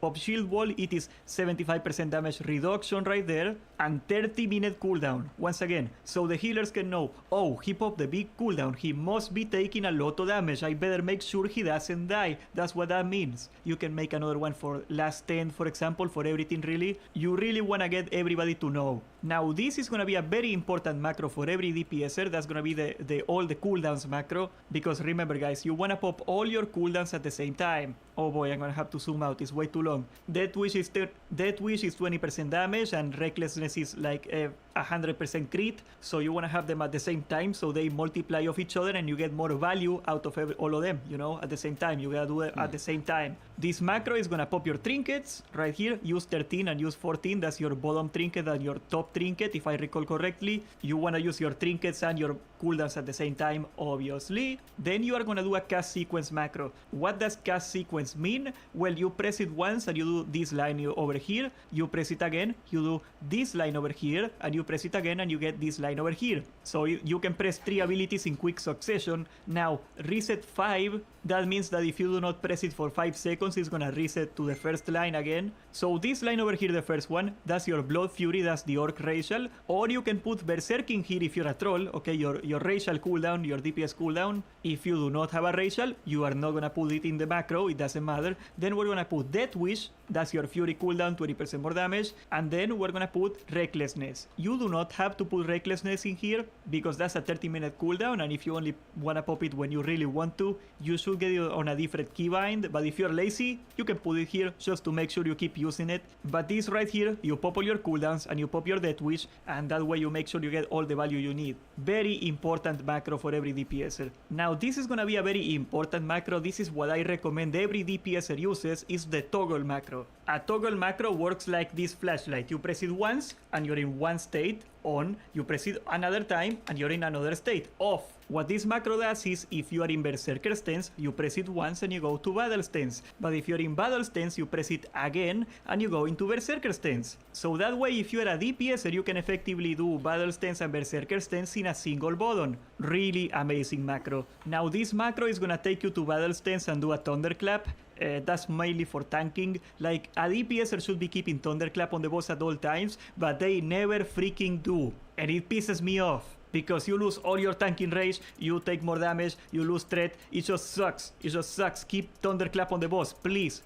Pop shield wall, it is 75% damage reduction right there, and 30-minute cooldown, once again, so the healers can know, oh, he popped the big cooldown, he must be taking a lot of damage, I better make sure he doesn't die. That's what that means. You can make another one for last 10, for example, for everything really. You really want to get everybody to know. Now, this is going to be a very important macro for every DPSer. That's going to be all the cooldowns macro, because remember, guys, you want to pop all your cooldowns at the same time. Oh boy, I'm going to have to zoom out. It's way too long. Death Wish is 20% damage, and Recklessness is like 100% crit. So you want to have them at the same time, so they multiply off each other, and you get more value out of all of them, you know, at the same time. You got to do it at the same time. This macro is going to pop your trinkets right here. Use 13 and use 14. That's your bottom trinket and your top trinket, if I recall correctly. You want to use your trinkets and your cooldowns at the same time, obviously. Then you are going to do a cast sequence macro. What does cast sequence mean? Well, you press it once and you do this line over here. You press it again, you do this line over here, and you press it again and you get this line over here. So you can press 3 abilities in quick succession. Now, reset 5, that means that if you do not press it for 5 seconds, it's gonna reset to the first line again. So this line over here, the first one, that's your Blood Fury, that's the Orc Racial. Or you can put Berserking here if you're a troll, okay, your racial cooldown, your DPS cooldown. If you do not have a racial, you are not gonna put it in the macro, it doesn't matter. Then we're gonna put Death Wish, that's your Fury cooldown, 20% more damage. And then we're gonna put Recklessness. You do not have to put Recklessness in here, because that's a 30-minute cooldown, and if you only wanna pop it when you really want to, you should get it on a different keybind. But if you're lazy, you can put it here just to make sure you keep using it. But this right here, you pop all your cooldowns and you pop your Death Wish, and that way you make sure you get all the value you need. Very important macro for every DPSer. Now, this is gonna be a very important macro. This is what I recommend every DPSer uses, is the toggle macro. A toggle macro works like this flashlight. You press it once and you're in one state, on. You press it another time and you're in another state, off. What this macro does is, if you are in Berserker stance, you press it once and you go to Battle stance. But if you're in Battle stance, you press it again and you go into Berserker stance. So that way, if you are a DPSer, you can effectively do Battle stance and Berserker stance in a single button. Really amazing macro. Now, this macro is gonna take you to Battle stance and do a Thunderclap. That's mainly for tanking. Like, a DPSer should be keeping Thunderclap on the boss at all times, but they never freaking do. And it pisses me off, because you lose all your tanking rage, you take more damage, you lose threat. It just sucks. It just sucks. Keep Thunderclap on the boss, please.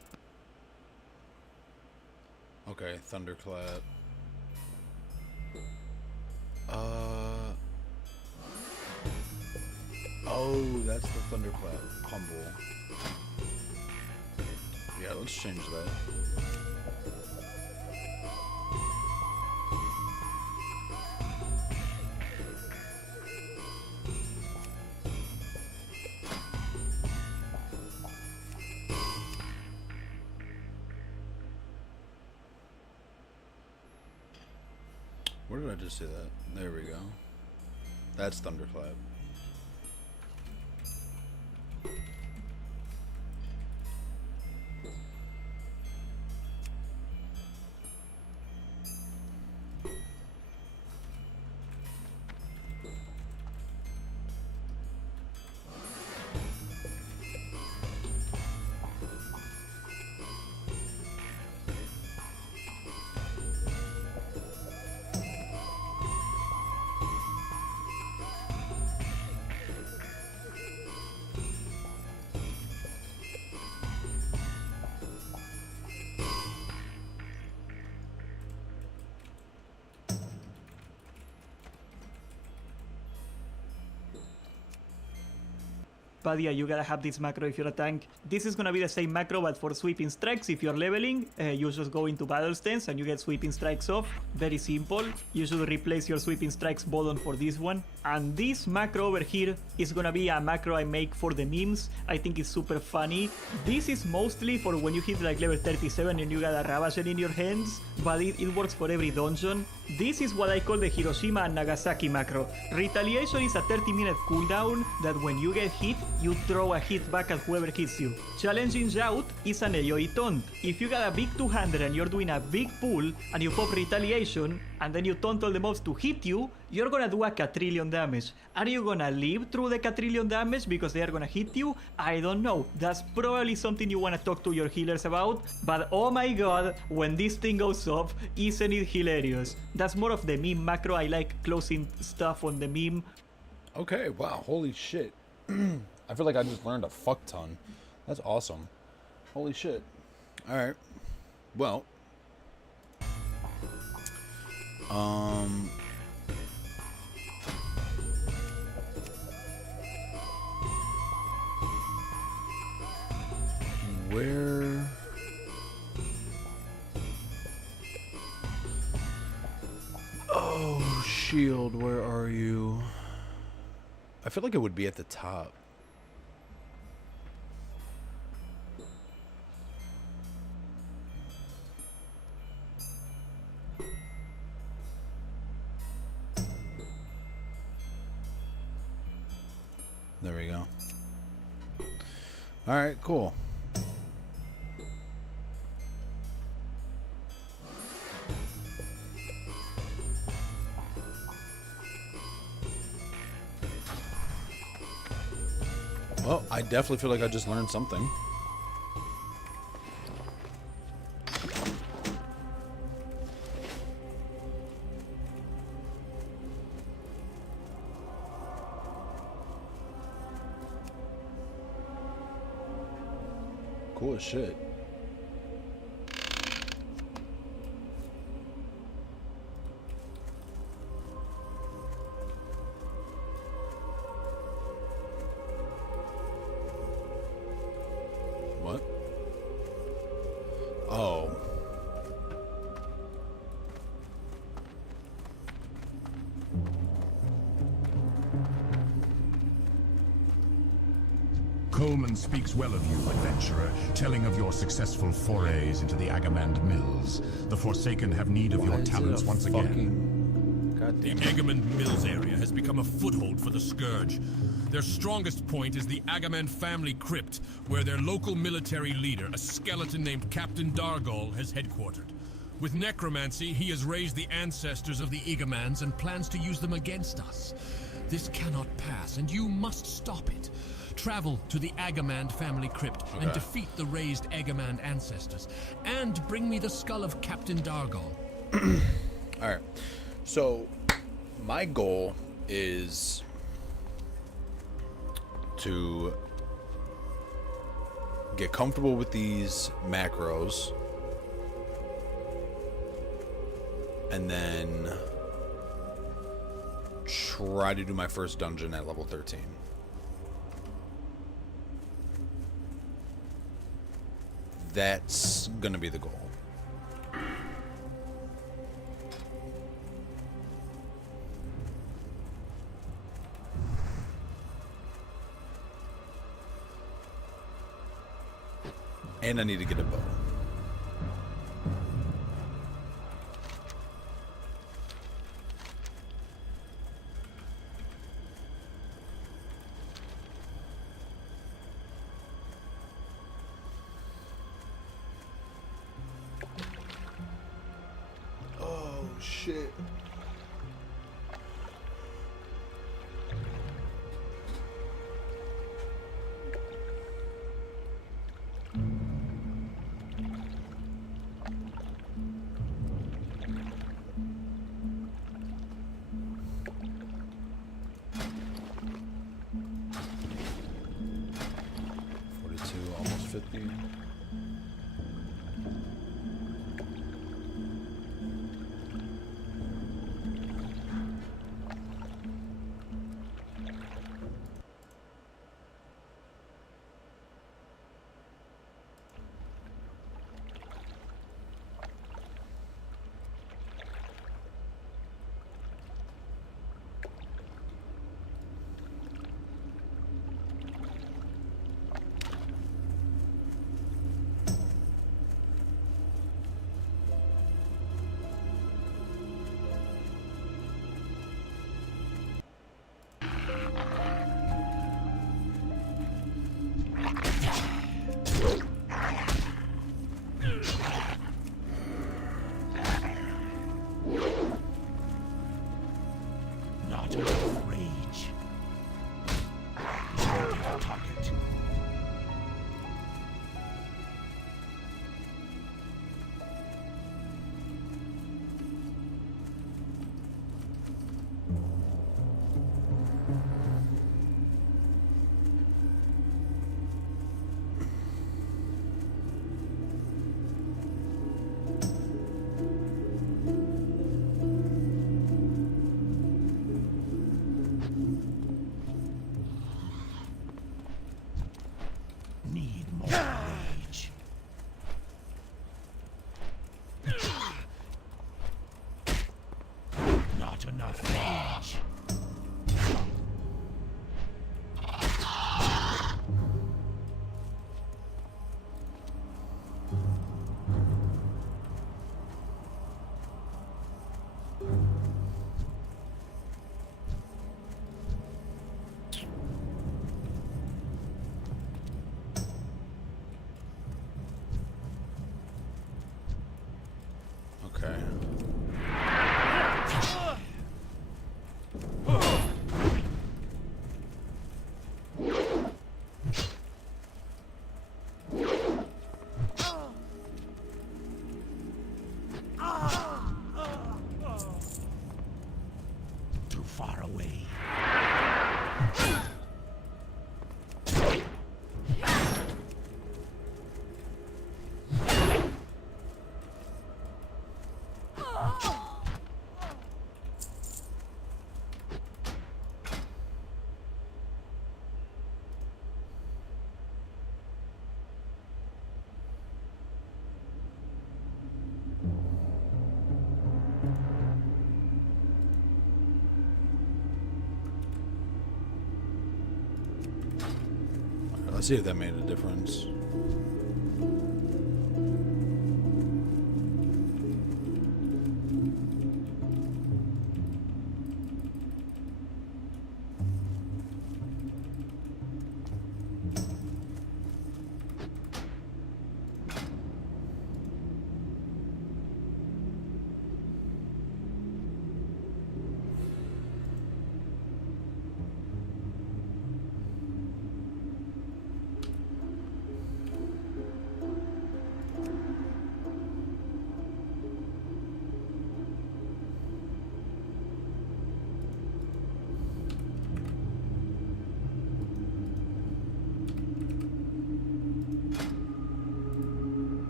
Okay, Thunderclap. Oh, that's the Thunderclap combo. Yeah, let's change that. Where did I just say that? There we go. That's Thunderclap. But yeah, you gotta have this macro if you're a tank. This is gonna be the same macro, but for sweeping strikes. If you're leveling, you just go into battle stance and you get sweeping strikes off. Very simple. You should replace your sweeping strikes button for this one. And this macro over here is gonna be a macro I make for the memes. I think it's super funny. This is mostly for when you hit like level 37 and you got a Ravager in your hands, but it works for every dungeon. This is what I call the Hiroshima and Nagasaki macro. Retaliation is a 30-minute cooldown that when you get hit, you throw a hit back at whoever hits you. Challenging Shout is an AoE taunt. If you got a big two-hander and you're doing a big pull and you pop Retaliation and then you taunt all the mobs to hit you, you're gonna do a quadrillion damage. Are you gonna live through the quadrillion damage because they are gonna hit you? I don't know. That's probably something you wanna talk to your healers about, but oh my god, when this thing goes off, isn't it hilarious? That's more of the meme macro. I like closing stuff on the meme. Okay, wow, holy shit. I feel like I just learned a fuck ton. That's awesome. Holy shit. Alright. Well. Where... Oh, shield, where are you? I feel like it would be at the top. There we go. All right, cool. Well, I definitely feel like I just learned something. Cool as shit. What? Oh. Coleman speaks well of you, adventurer, telling of your successful forays into the Agamand Mills. The Forsaken have need of your talents once again. The Agamand Mills area has become a foothold for the Scourge. Their strongest point is the Agamand family crypt, where their local military leader, a skeleton named Captain Dargol, has headquartered. With necromancy, he has raised the ancestors of the Agamans and plans to use them against us. This cannot pass, and you must stop it. Travel to the Agamand family crypt and defeat the raised Agamand ancestors. And bring me the skull of Captain Dargol. Alright. So, my goal is to get comfortable with these macros. And then try to do my first dungeon at level 13. That's gonna be the goal. And I need to get a bow. Oh, shit. Almost 50. Let's see if that made a difference.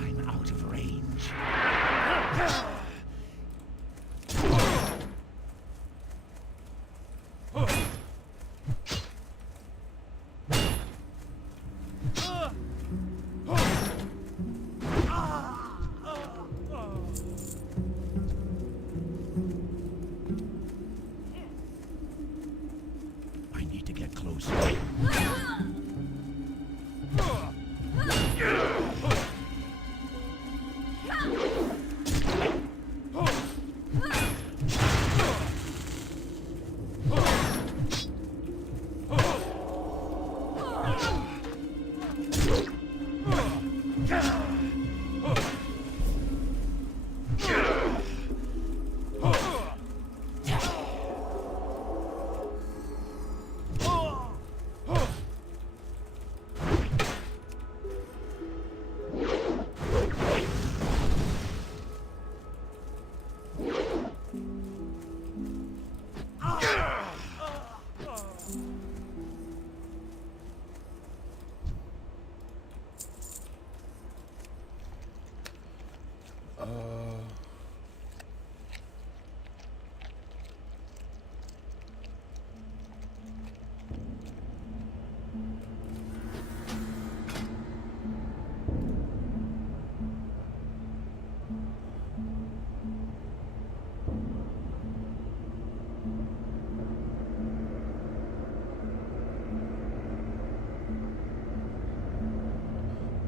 I'm out of range. I need to get closer.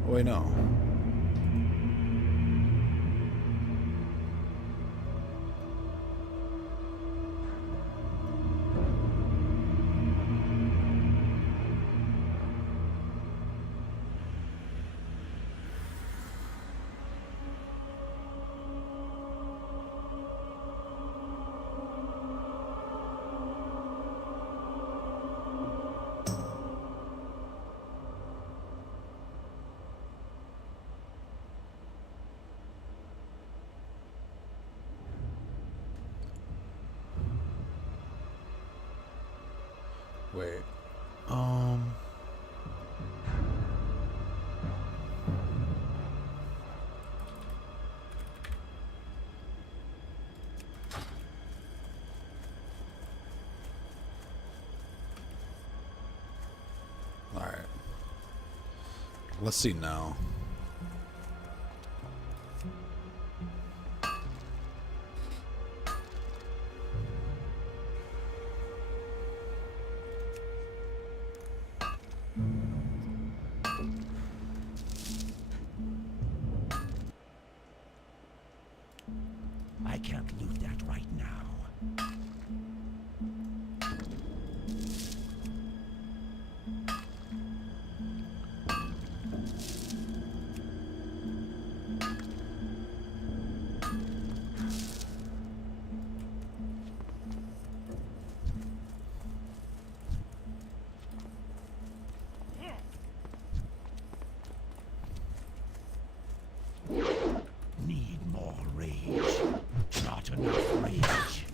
Wait, no. Wait. All right. Let's see now. I can't loot that right now. Need more rage. Not enough rage.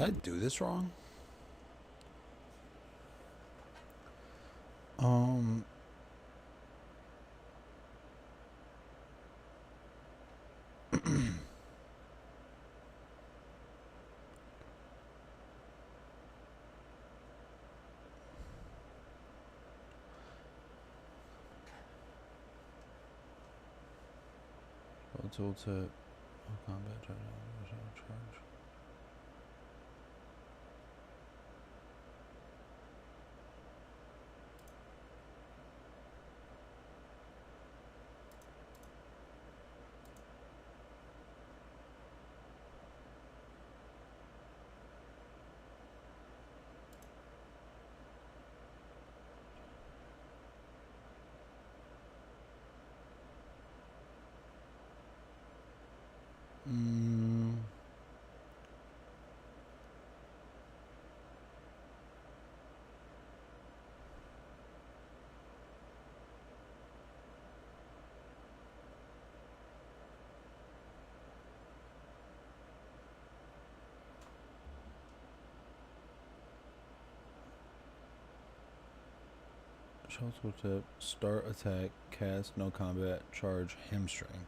Did I do this wrong? Tool tip. Oh, combat charge. Shell tool tip. Start attack. Cast. No combat. Charge. Hamstring.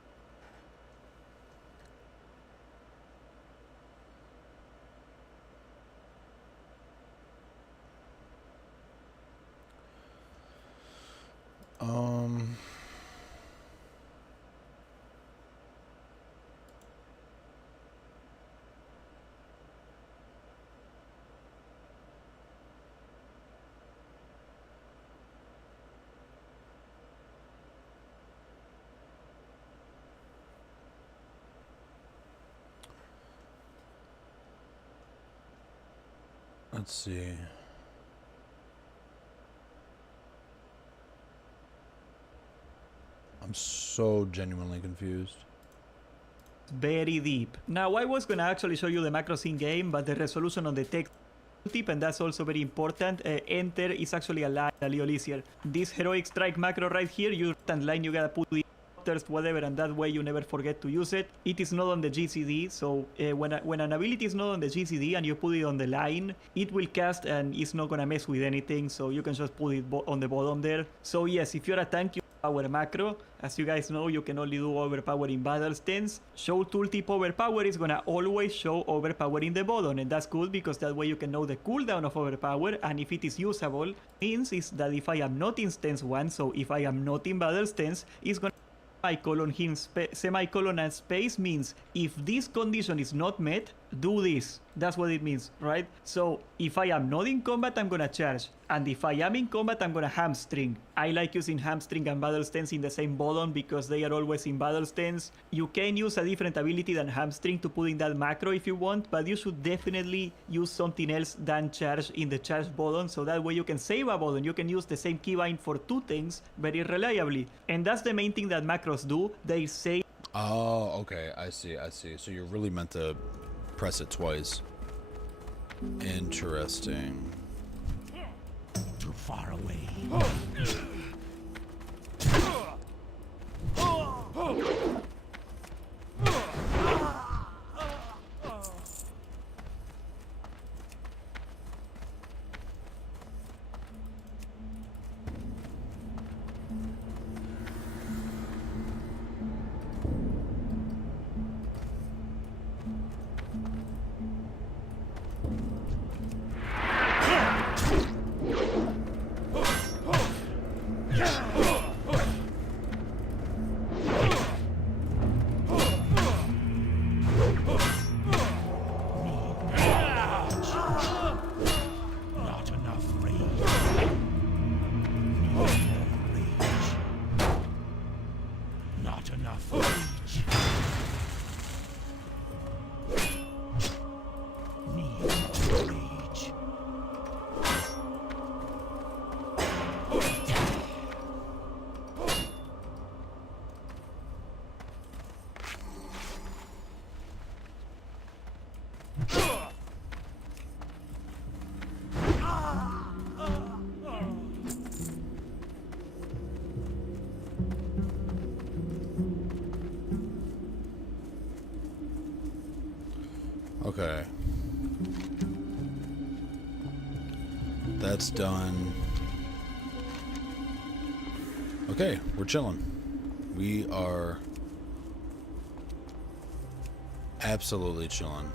Let's see. I'm so genuinely confused. Very deep. Now I was gonna actually show you the macros in game, but the resolution on the text tip, and that's also very important. Enter is actually a little easier. This heroic strike macro right here, you and line, you gotta put the whatever, and that way you never forget to use it. It is not on the GCD, so when an ability is not on the GCD and you put it on the line, it will cast and it's not gonna mess with anything, so you can just put it on the bottom there. So yes, if you're a tank, you power macro. As you guys know, you can only do overpower in battle stance. Show tooltip overpower is gonna always show overpower in the bottom, and that's good because that way you can know the cooldown of overpower, and if it is usable, means is that if I am not in stance 1, so if I am not in battle stance, it's gonna semicolon and space means if this condition is not met, do this. That's what it means, right? So if I am not in combat, I'm gonna charge, and if I am in combat, I'm gonna hamstring. I like using hamstring and battle stance in the same button because they are always in battle stance. You can use a different ability than hamstring to put in that macro if you want, but you should definitely use something else than charge in the charge button, so that way you can save a button. You can use the same keybind for two things very reliably, and that's the main thing that macros do. They save. Oh, okay. I see. So you're really meant to press it twice. Interesting. Too far away. Okay. that's done. Okay, we're chilling. We are absolutely chilling.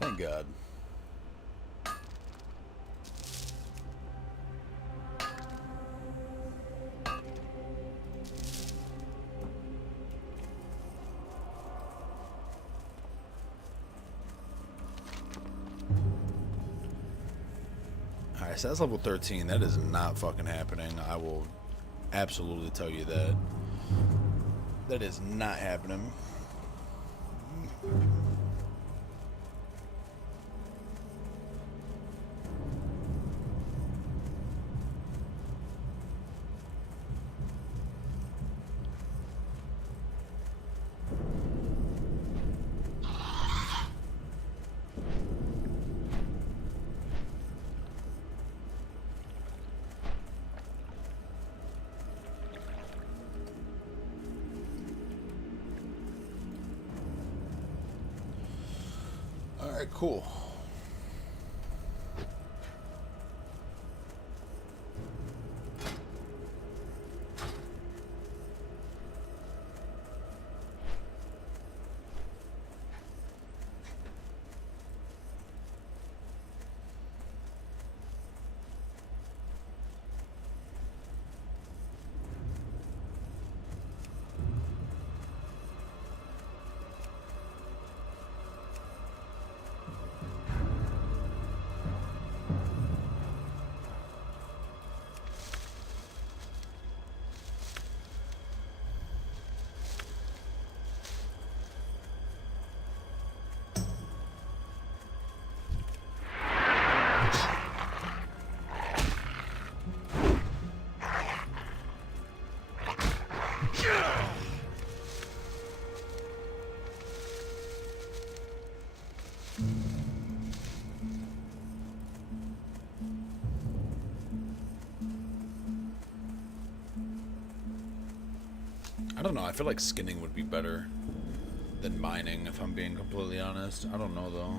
Thank God. Alright, so that's level 13. That is not fucking happening. I will absolutely tell you that. That is not happening. Alright, cool. I don't know. I feel like skinning would be better than mining, if I'm being completely honest. I don't know, though.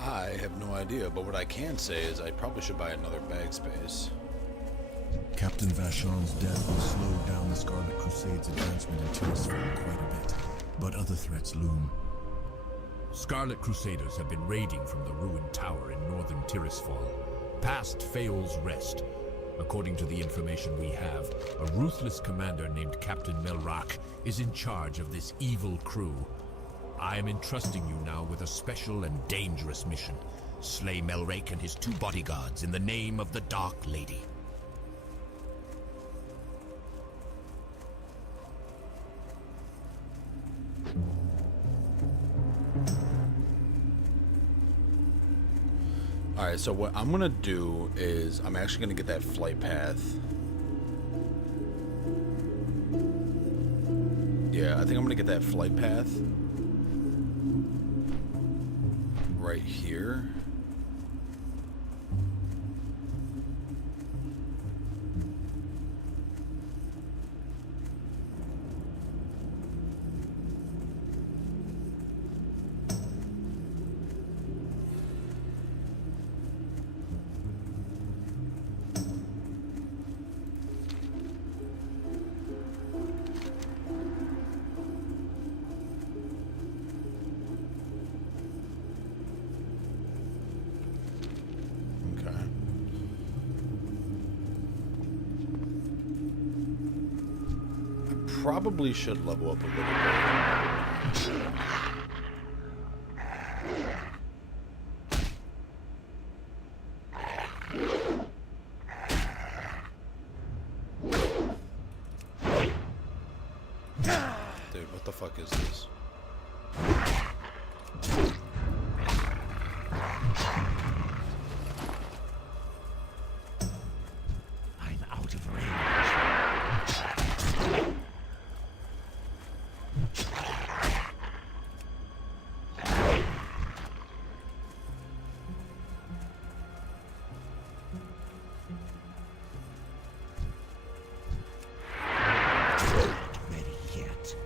I have no idea, but what I can say is I probably should buy another bag space. Captain Vashon's death will slow down the Scarlet Crusade's advancement in Tirisfal quite a bit, but other threats loom. Scarlet Crusaders have been raiding from the ruined tower in northern Tirisfal, past Feol's Rest. According to the information we have, a ruthless commander named Captain Melrak is in charge of this evil crew. I am entrusting you now with a special and dangerous mission. Slay Melrak and his 2 bodyguards in the name of the Dark Lady. Alright, so what I'm gonna do is I'm actually gonna get that flight path. Yeah, I think I'm gonna get that flight path right here. Probably should level up a little bit. fuck is this? I'm out of range. Ready yet.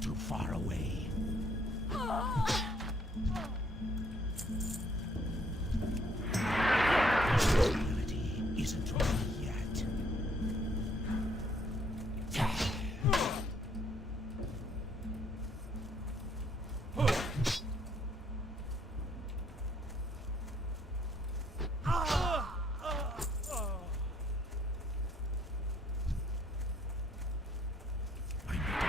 Too far away. Reality isn't ready yet. I need to get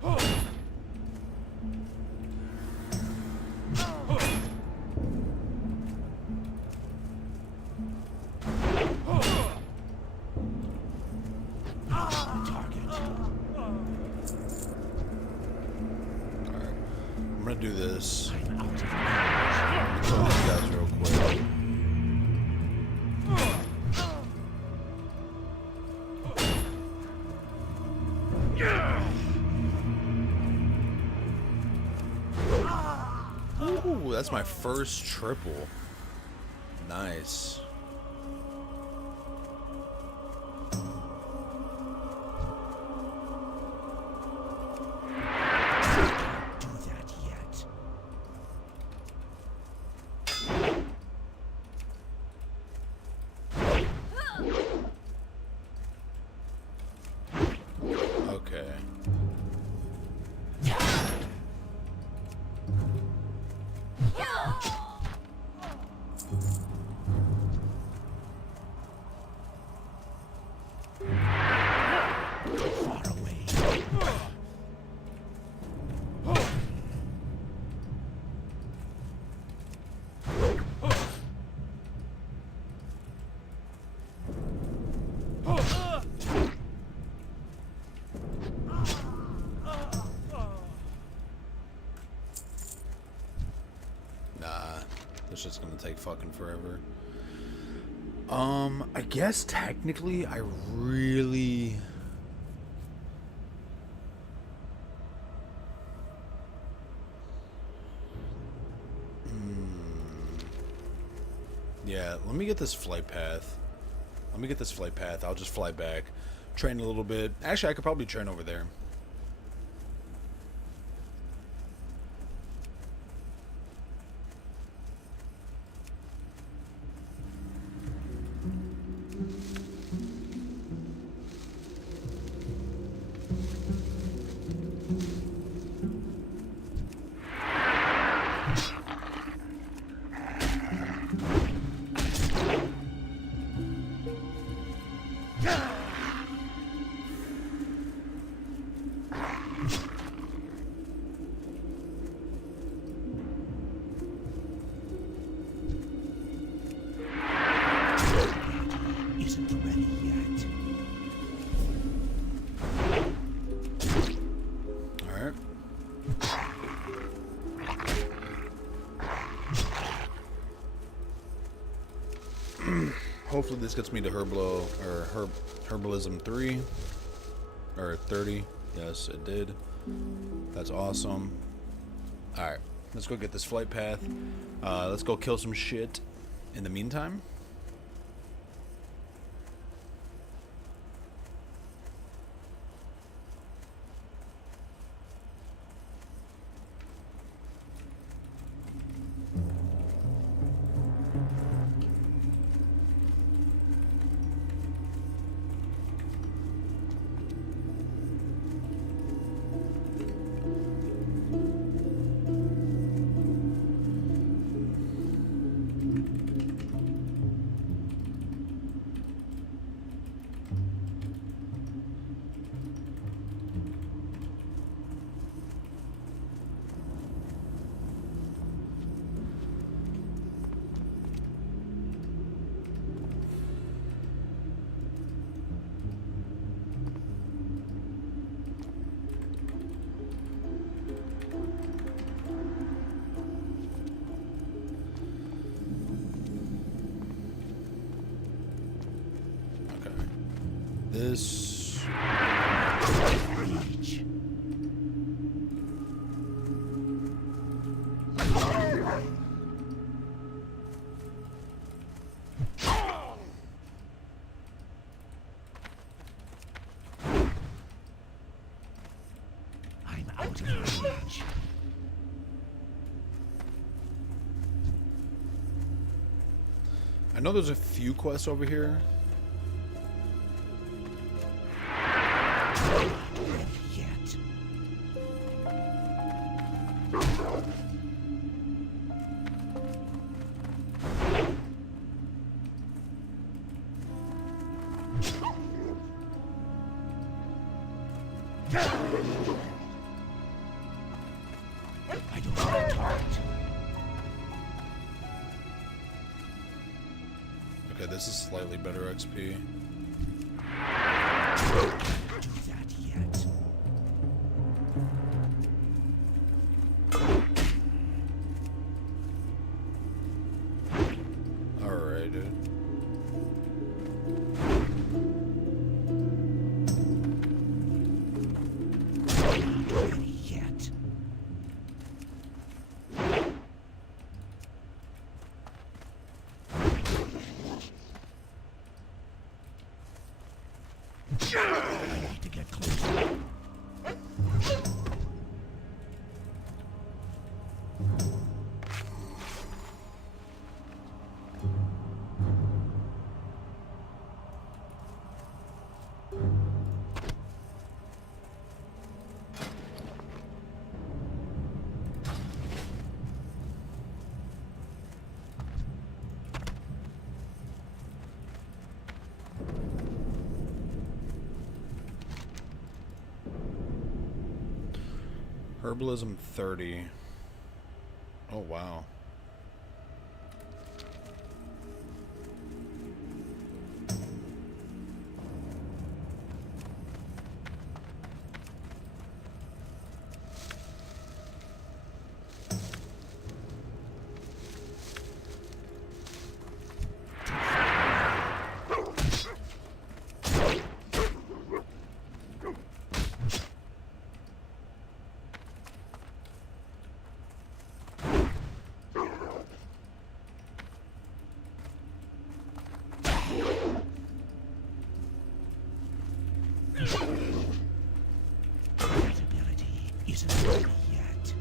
closer. Target. Alright. I'm gonna do this. I'm out of range. Kill these guys real quick. Ooh, that's my first triple. Nice. Do that yet. Okay. Far away. Nah, this shit's gonna take fucking forever. I guess technically I really... Yeah, let me get this flight path. I'll just fly back. Train a little bit. Actually, I could probably train over there. Isn't ready yet. Alright. Hopefully this gets me to Herbalism 3 or 30. Yes, it did. That's awesome. Alright, let's go get this flight path. Let's go kill some shit in the meantime. this. I'm out of range. I know there's a few quests over here. Yet. I don't want to target. Okay, this is slightly better XP. Do that yet. Alright, dude. Not ready yet. I need to get closer. Herbalism 30. Oh, wow. That ability isn't ready yet.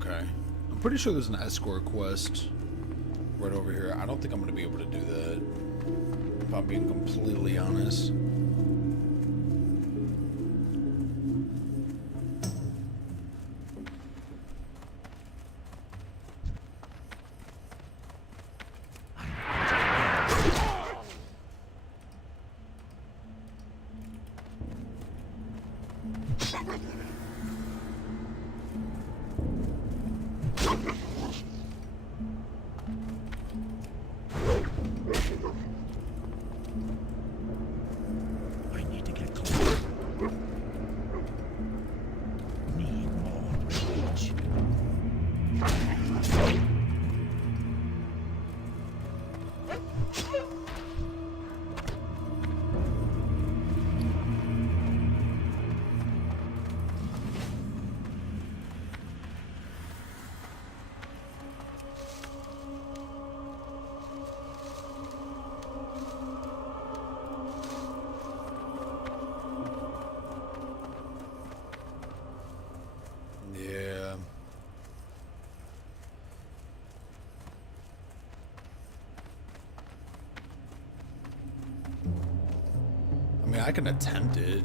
Okay. I'm pretty sure there's an escort quest right over here. I don't think I'm going to be able to do that, if I'm being completely honest. I need to get closer. Need more range. Yeah. I mean, I can attempt it.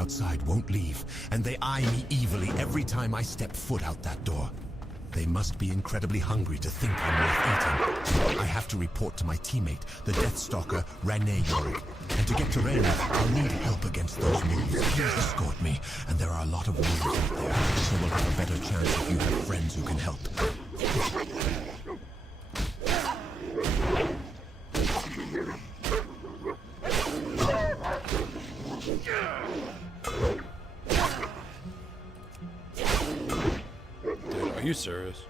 outside won't leave, and they eye me evilly every time I step foot out that door. They must be incredibly hungry to think I'm worth eating. I have to report to my teammate, the Deathstalker, Rene Yorick. And to get to Rene, I'll need help against those moves. Please escort me, and there are a lot of wolves out there, so we'll have a better chance if you have friends who can help. Dude, are you serious?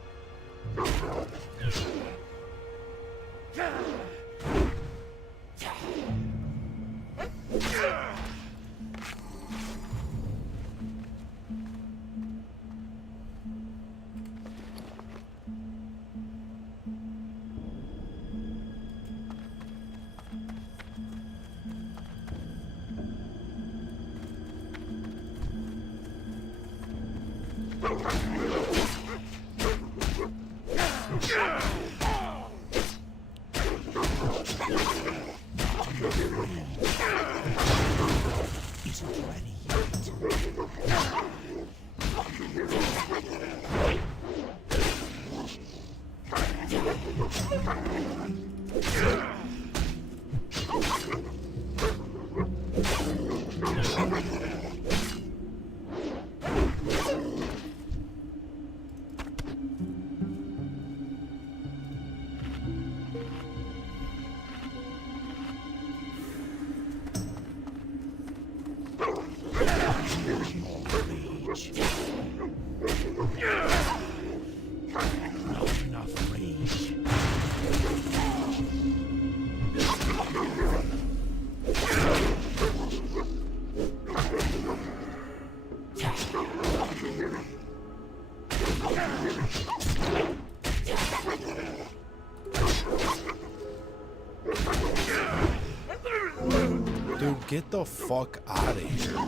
Dude, get the fuck out of here.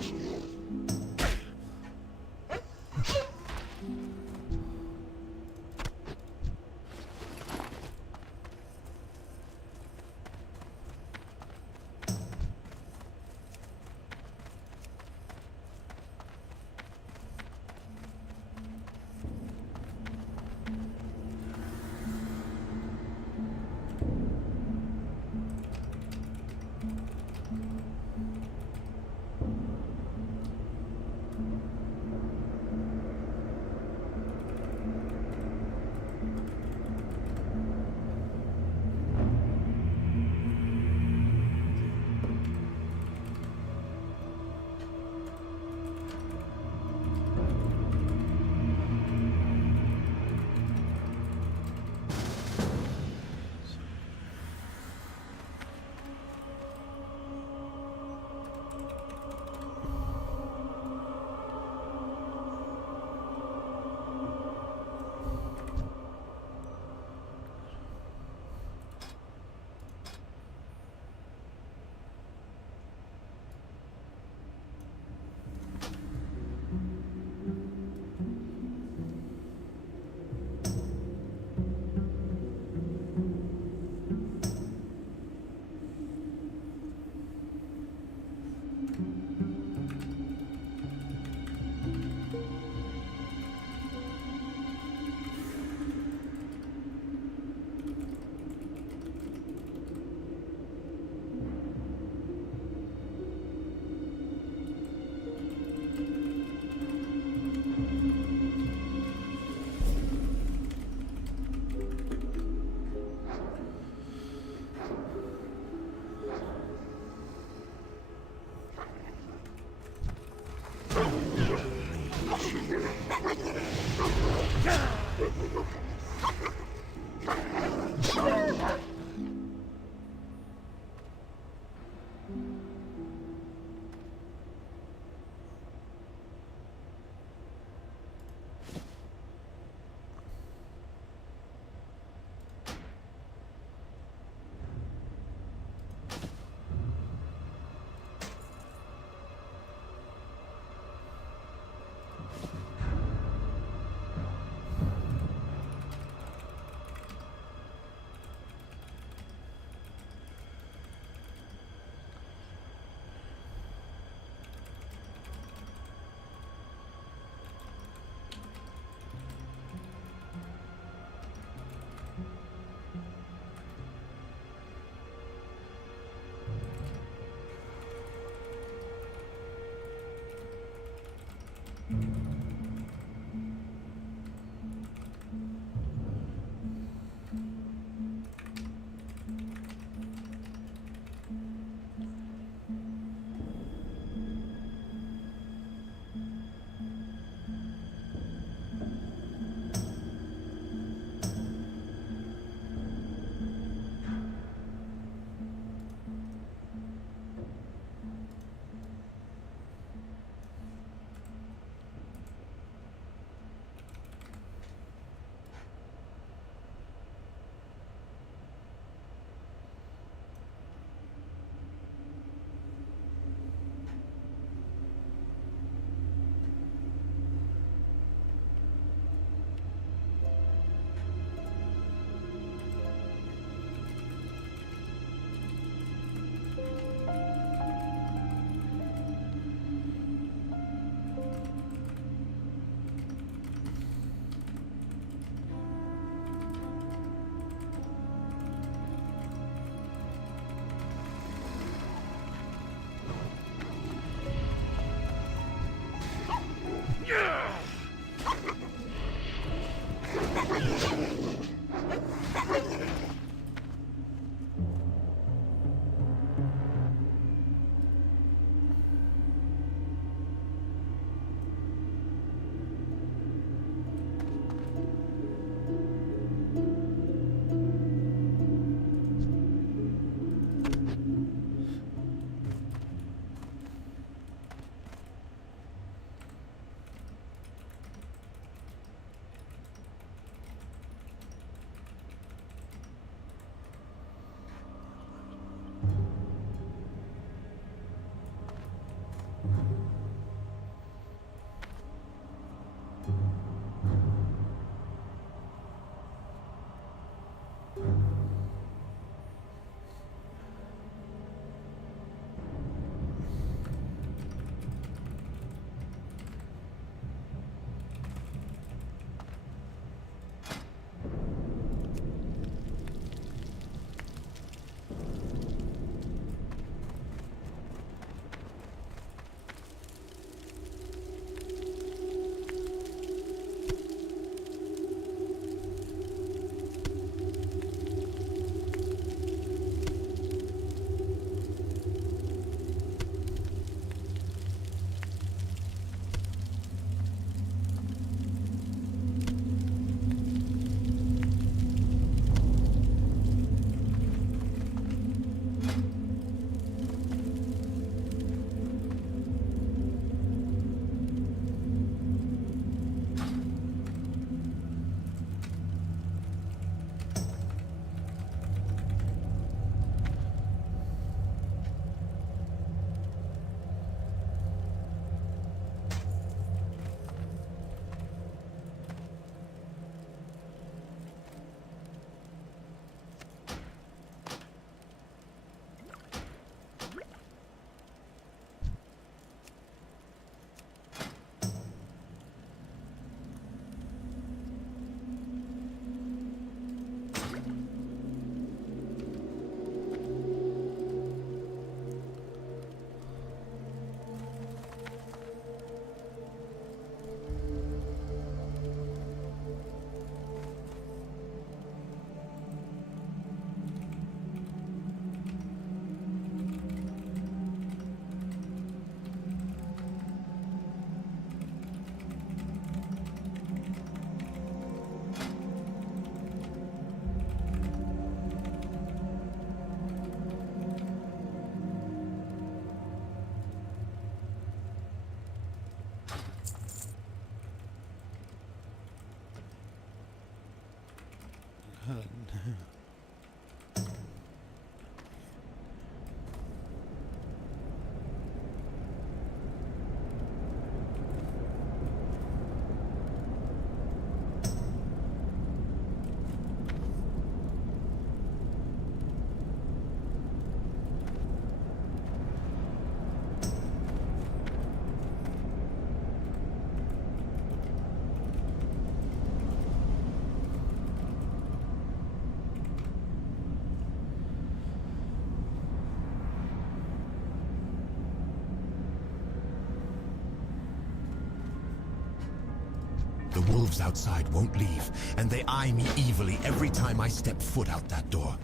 The wolves outside won't leave, and they eye me evilly every time I step foot out that door.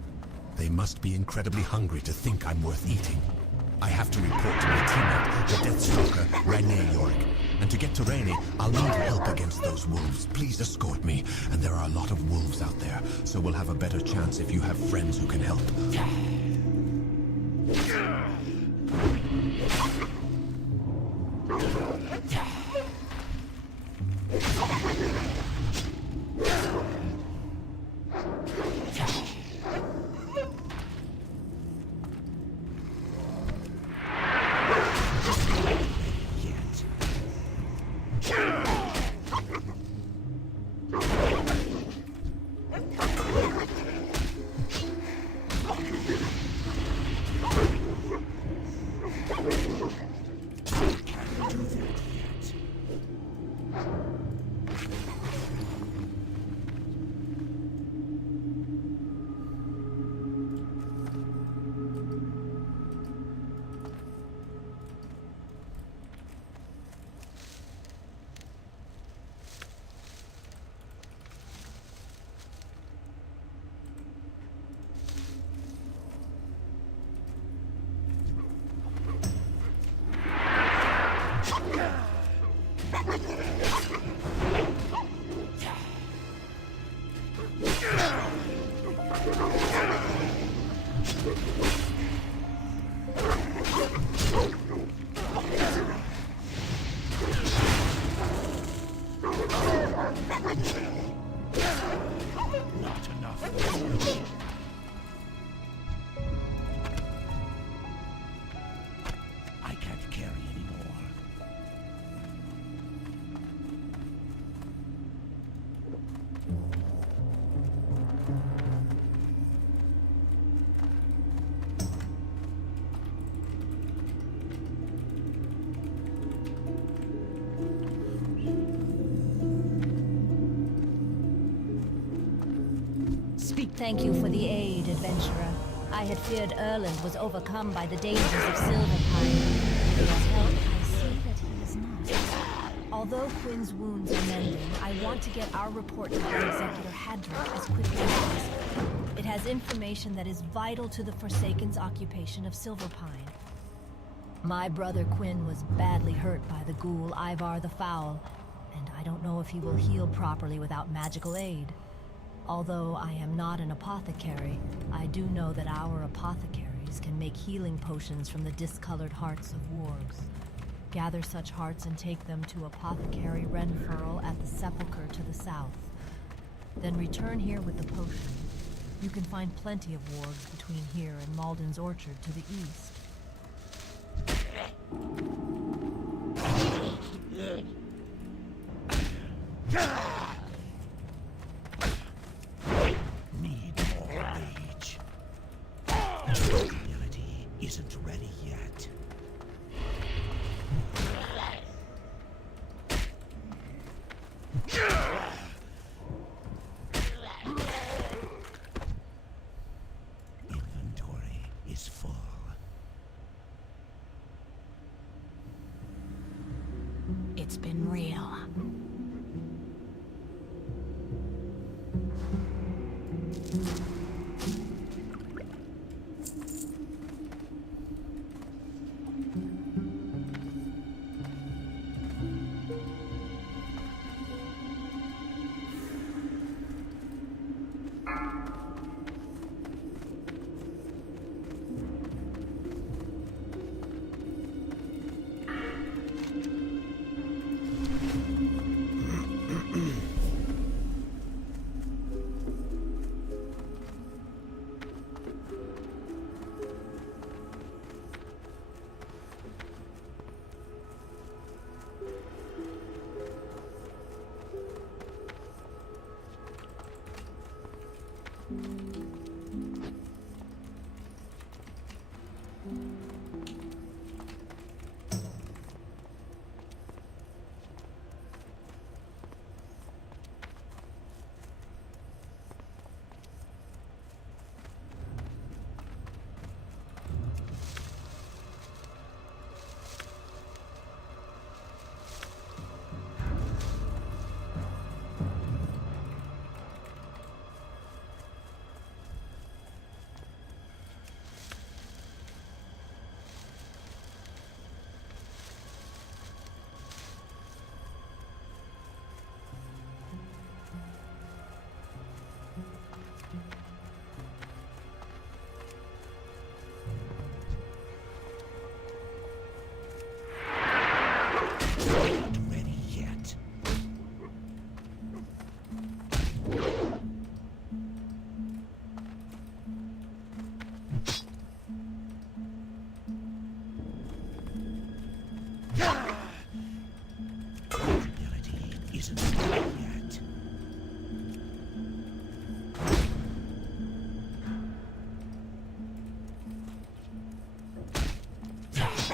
They must be incredibly hungry to think I'm worth eating. I have to report to my teammate, the Deathstalker, Rene Yorick. And to get to Rene, I'll need help against those wolves. Please escort me. And there are a lot of wolves out there, so we'll have a better chance if you have friends who can help. Thank you for the aid, adventurer. I had feared Erland was overcome by the dangers of Silverpine. With your help, I see that he is not. Although Quinn's wounds are mending, I want to get our report to High Executor Hadrick as quickly as possible. It has information that is vital to the Forsaken's occupation of Silverpine. My brother Quinn was badly hurt by the ghoul Ivar the Foul, and I don't know if he will heal properly without magical aid. Although I am not an apothecary, I do know that our apothecaries can make healing potions from the discolored hearts of wargs. Gather such hearts and take them to Apothecary Renfurl at the Sepulchre to the south. Then return here with the potion. You can find plenty of wargs between here and Malden's Orchard to the east. Need more rage. Your ability isn't ready yet. Inventory is full. It's been real.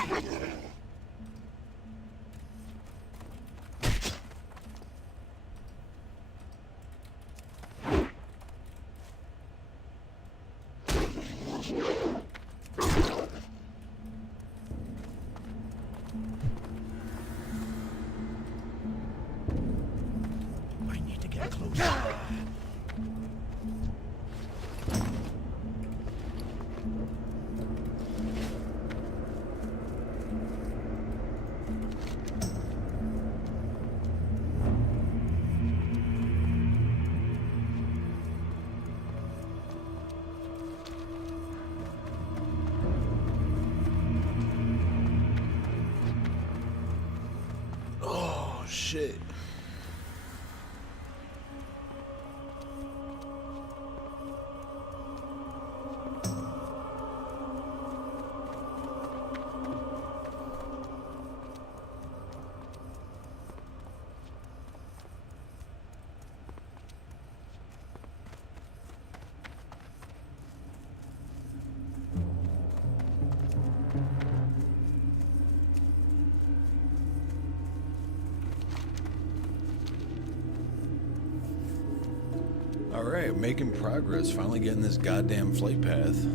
I need to get closer. Oh shit. Alright, making progress. Finally getting this goddamn flight path.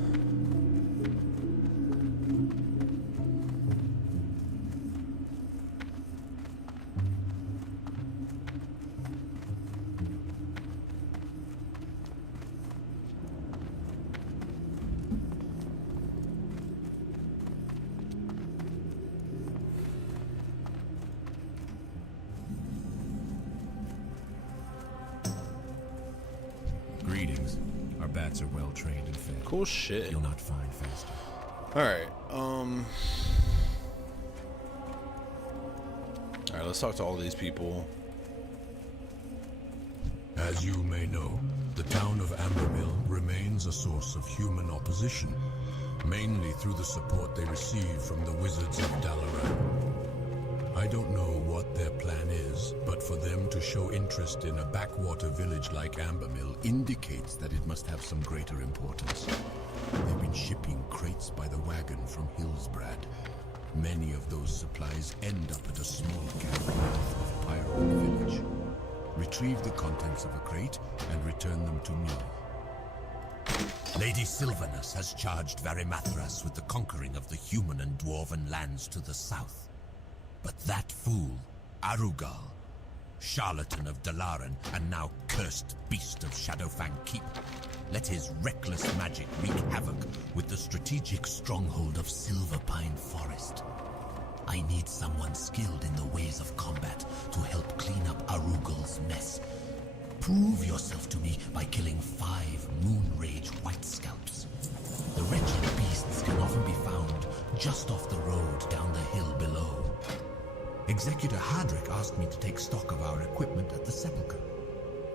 Greetings. Our bats are well trained and fed. Cool shit. You'll not find faster. Alright, Alright, let's talk to all these people. As you may know, the town of Ambermill remains a source of human opposition, mainly through the support they receive from the wizards of Dalaran. I don't know what their plan is, but for them to show interest in a backwater village like Ambermill indicates that it must have some greater importance. They've been shipping crates by the wagon from Hillsbrad. Many of those supplies end up at a small camp north of Pyro village. Retrieve the contents of a crate and return them to me. Lady Sylvanus has charged Varimathras with the conquering of the human and dwarven lands to the south. But that fool, Arugal, charlatan of Dalaran and now cursed beast of Shadowfang Keep, let his reckless magic wreak havoc with the strategic stronghold of Silverpine Forest. I need someone skilled in the ways of combat to help clean up Arugal's mess. Prove yourself to me by killing 5 Moonrage White Scalps. The wretched beasts can often be found just off the road down the hill below. Executor Hadrick asked me to take stock of our equipment at the Sepulchre.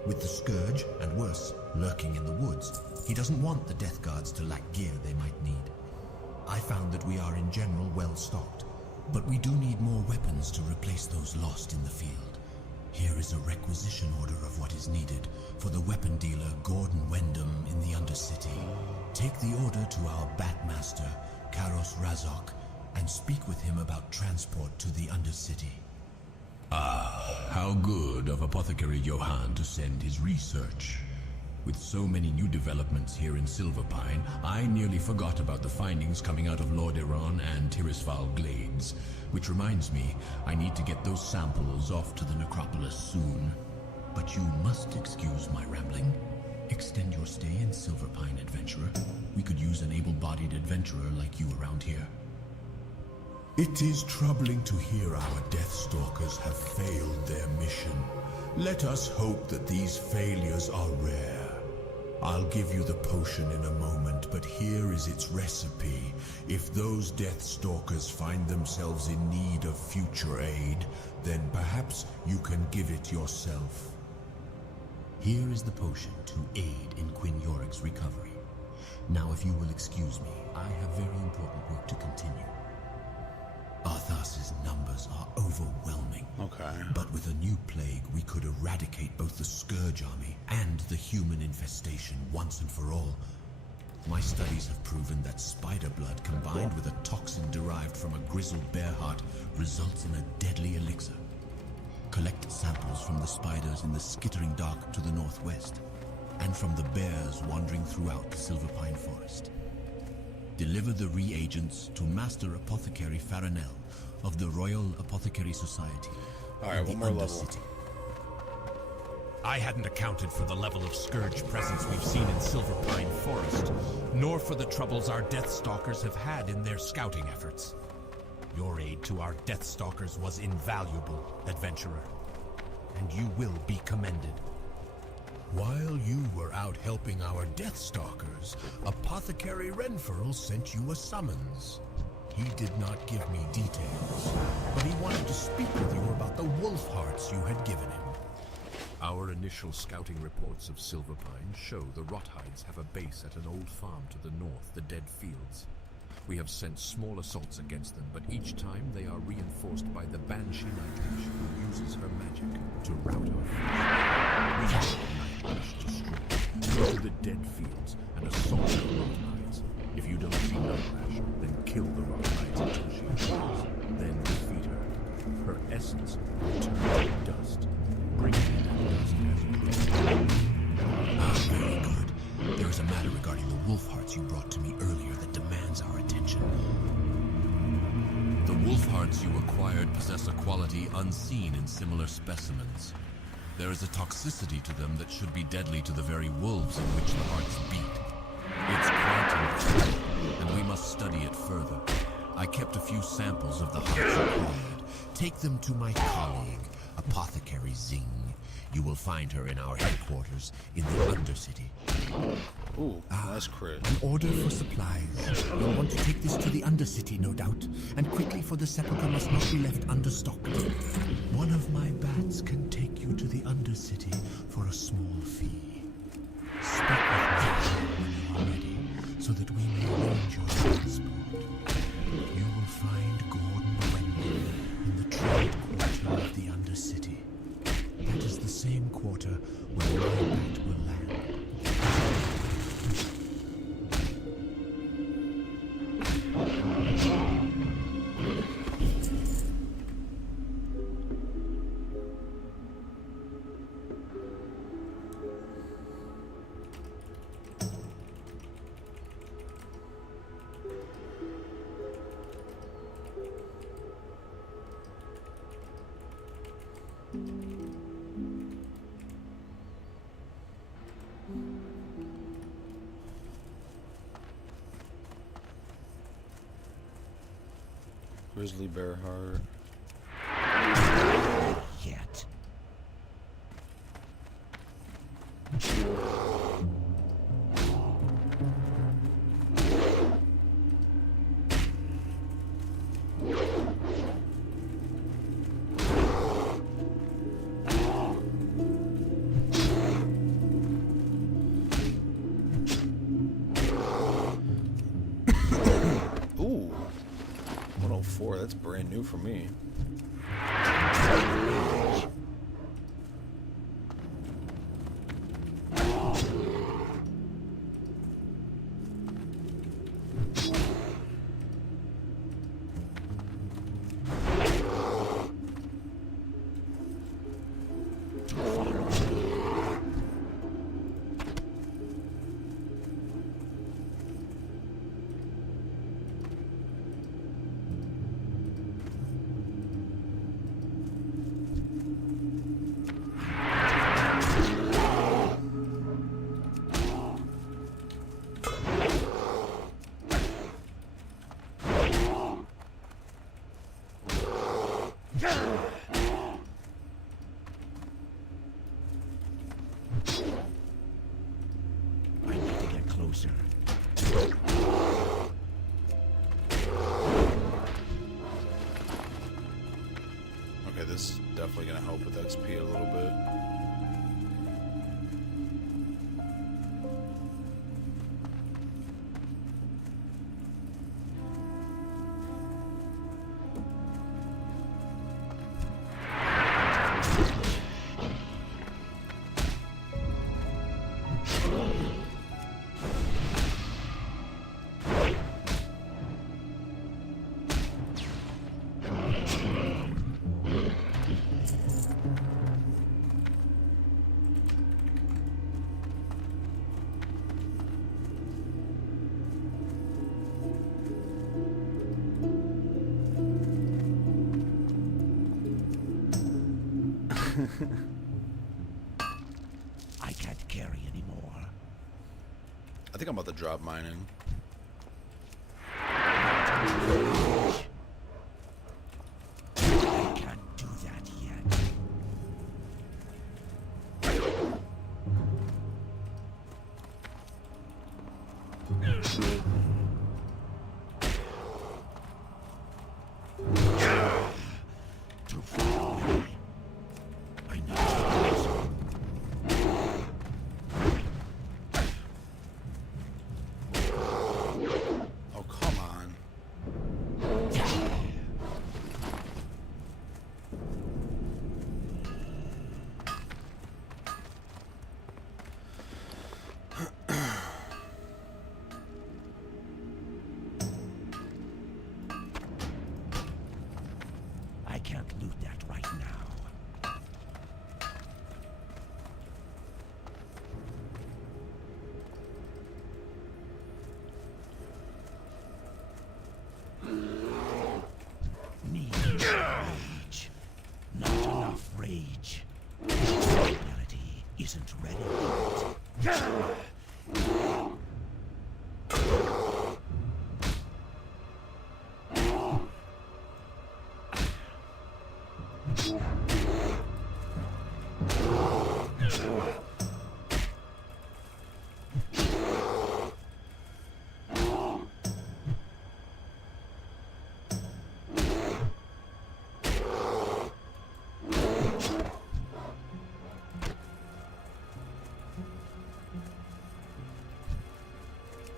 With the Scourge, and worse, lurking in the woods, he doesn't want the Death Guards to lack gear they might need. I found that we are in general well stocked, but we do need more weapons to replace those lost in the field. Here is a requisition order of what is needed for the weapon dealer Gordon Wyndham in the Undercity. Take the order to our Batmaster, Karos Razok, and speak with him about transport to the Undercity. Ah, how good of Apothecary Johann to send his research. With so many new developments here in Silverpine, I nearly forgot about the findings coming out of Lordaeron and Tirisval Glades. Which reminds me, I need to get those samples off to the necropolis soon. But you must excuse my rambling. Extend your stay in Silverpine, adventurer. We could use an able-bodied adventurer like you around here. It is troubling to hear our Deathstalkers have failed their mission. Let us hope that these failures are rare. I'll give you the potion in a moment, but here is its recipe. If those Deathstalkers find themselves in need of future aid, then perhaps you can give it yourself. Here is the potion to aid in Quinn Yorick's recovery. Now, if you will excuse me, I have very important work to continue. Arthas's numbers are overwhelming. Okay. But with a new plague, we could eradicate both the Scourge army and the human infestation once and for all. My studies have proven that spider blood combined with a toxin derived from a grizzled bear heart results in a deadly elixir. Collect samples from the spiders in the skittering dark to the northwest, and from the bears wandering throughout the Silverpine Forest. Deliver the reagents to Master Apothecary Farinell of the Royal Apothecary Society. Alright, one more level. I hadn't accounted for the level of Scourge presence we've seen in Silverpine Forest, nor for the troubles our Deathstalkers have had in their scouting efforts. Your aid to our Deathstalkers was invaluable, adventurer, and you will be commended. While you were out helping our Deathstalkers, Apothecary Renfurl sent you a summons. He did not give me details, but he wanted to speak with you about the wolf hearts you had given him. Our initial scouting reports of Silverpine show the Rothides have a base at an old farm to the north, the Dead Fields. We have sent small assaults against them, but each time they are reinforced by the Banshee Nightwish, who uses her magic to rout our forces. We have Nightwish destroyed. Go to the Dead Fields and assault the Rothides. If you don't see Nightwish, then kill the Rothides until she appears. Then defeat her. Her essence will turn to dust. Bring me that dust as proof. Ah, very good. There is a matter regarding the wolf hearts you brought to me earlier that demands our attention. The wolf hearts you acquired possess a quality unseen in similar specimens. There is a toxicity to them that should be deadly to the very wolves in which the hearts beat. It's quite important, and we must study it further. I kept a few samples of the hearts acquired. Take them to my colleague, Apothecary Zing. You will find her in our headquarters in the Undercity. Ooh, nice crit. An order for supplies. You'll want to take this to the Undercity, no doubt. And quickly, for the sepulchre must not be left understocked. One of my bats can take you to the Undercity for a small fee. Speak with me when you are ready, so that we may arrange your transport. You will find Gordon Wendell in the trade quarter of the Undercity. That is the same quarter where my bat will land. Grizzly bear heart. Yet. Ooh. 104, that's brand new for me. I need to get closer. Okay, this is definitely gonna help with XP a little bit. carry anymore. I think I'm about to drop mining. I can't do that yet. Too far away. I need to closer. Oh, come on. I can't loot that right now. Need rage. Not enough rage. Reality isn't ready yet.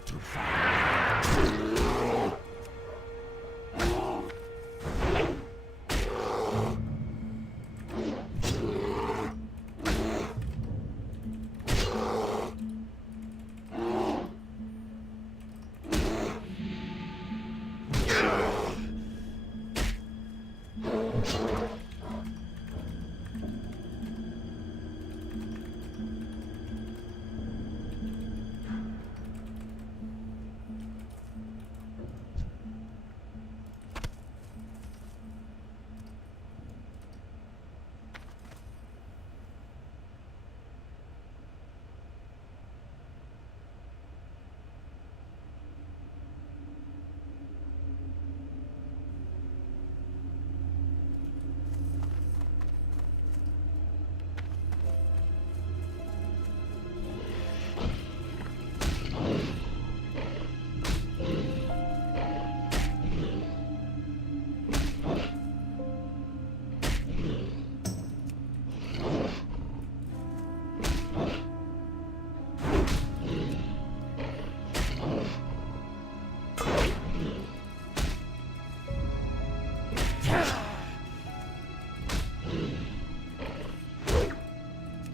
Too far.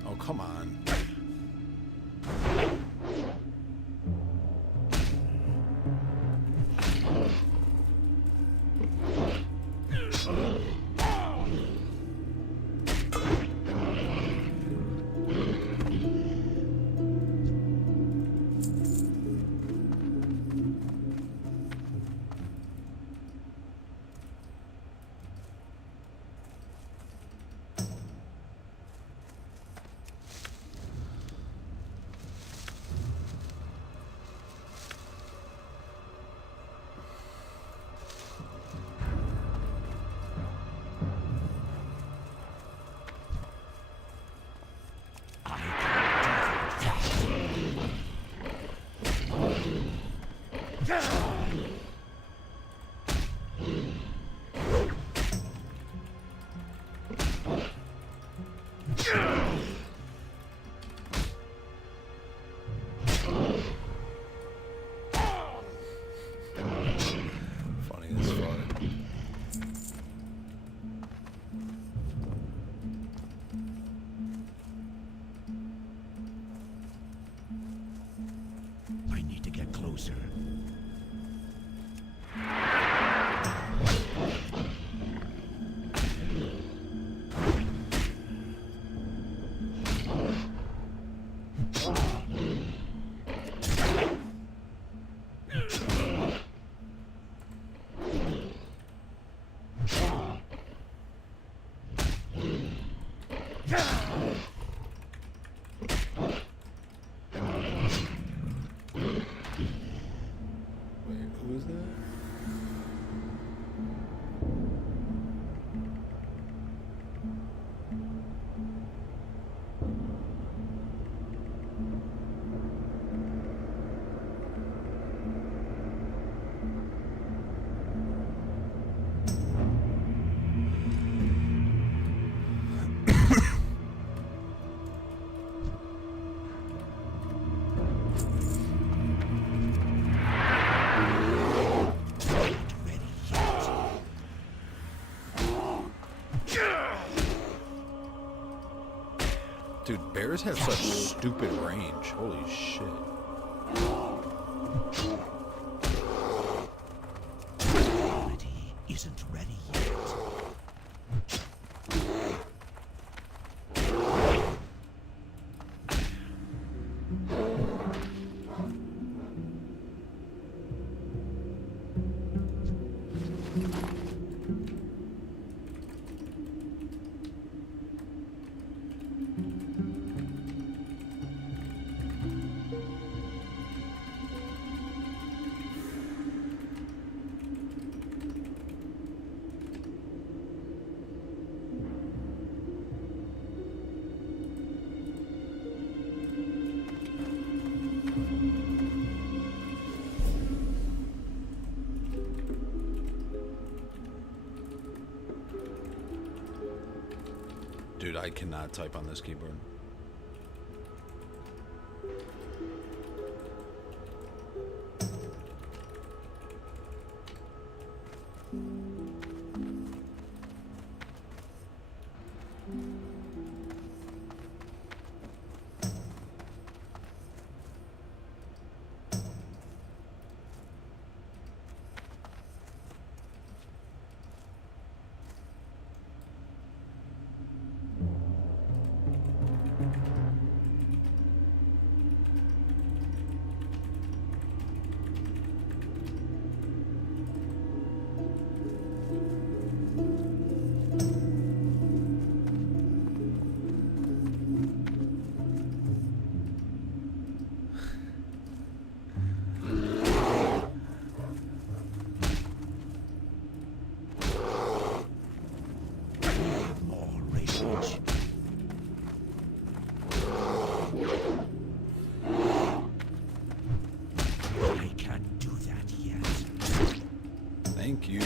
Oh, come on. Funny as fuck. I need to get closer. bears have such stupid range. Holy shit. Humanity isn't ready yet. Dude, I cannot type on this keyboard. Thank you.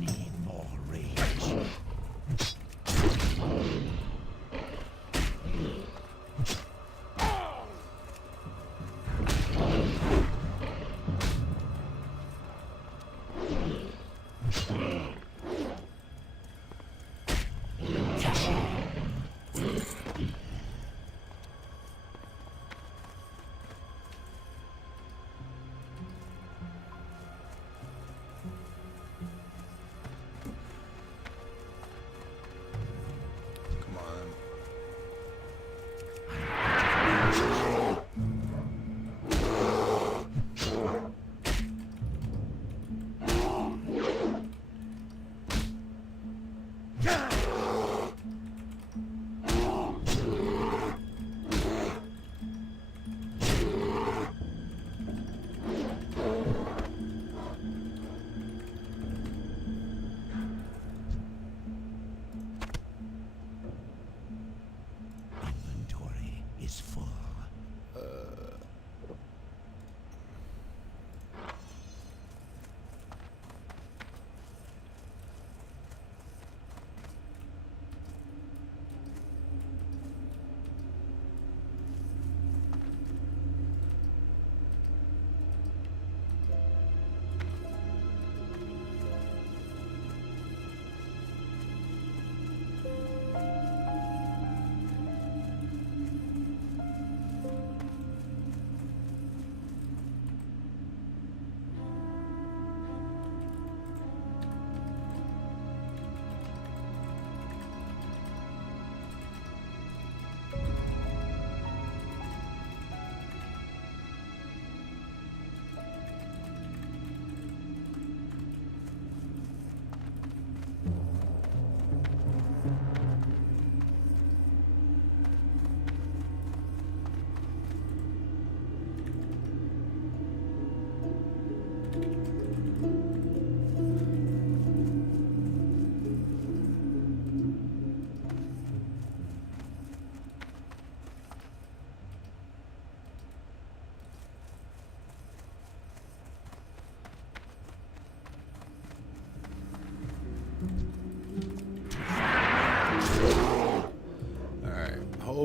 Need more rage.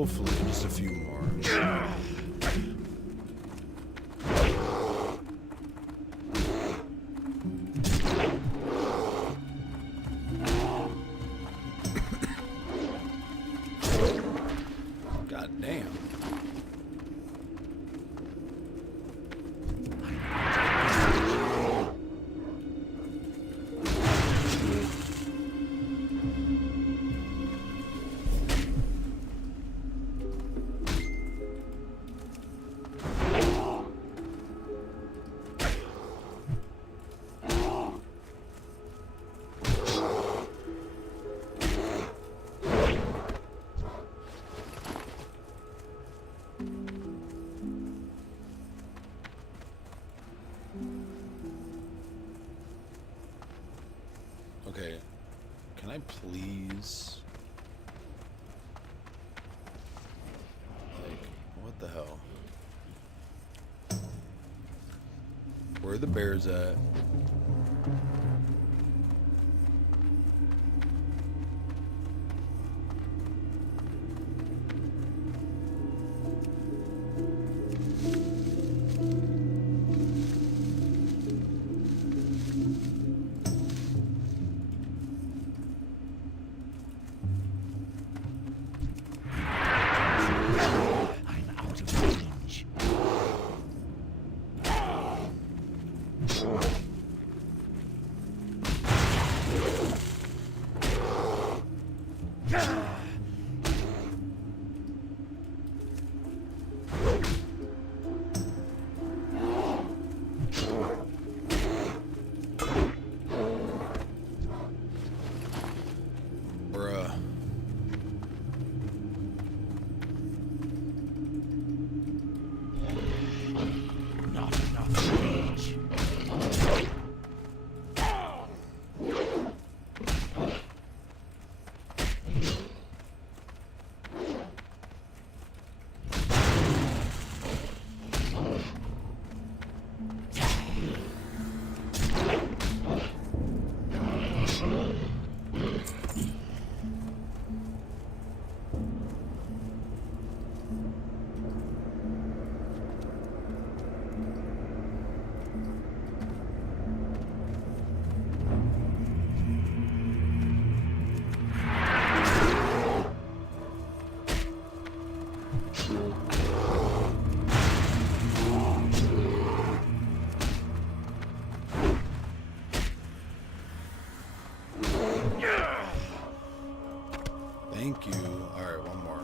hopefully just a few more. God damn. Okay, can I please, like, what the hell? Where are the bears at? I'm out of range. Bruh. Not enough rage. Thank you. Alright, one more.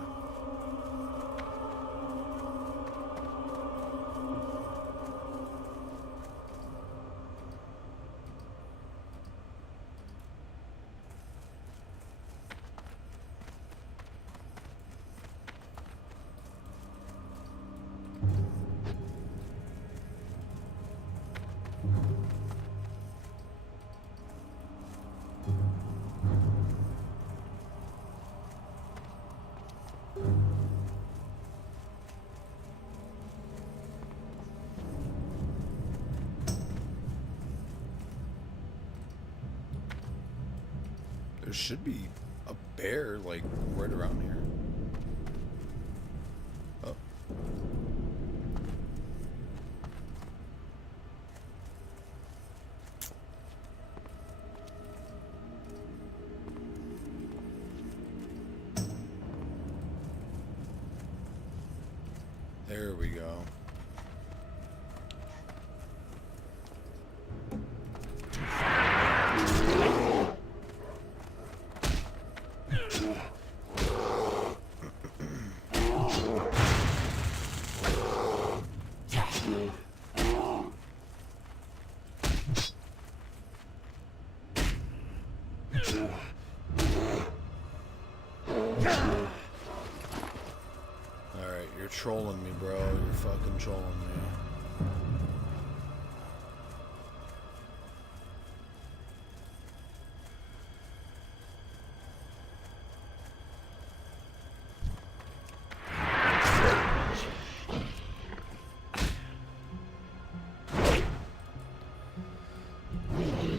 There should be a bear, like, right around here. Oh. There we go. Alright, you're trolling me, bro. You're fucking trolling me.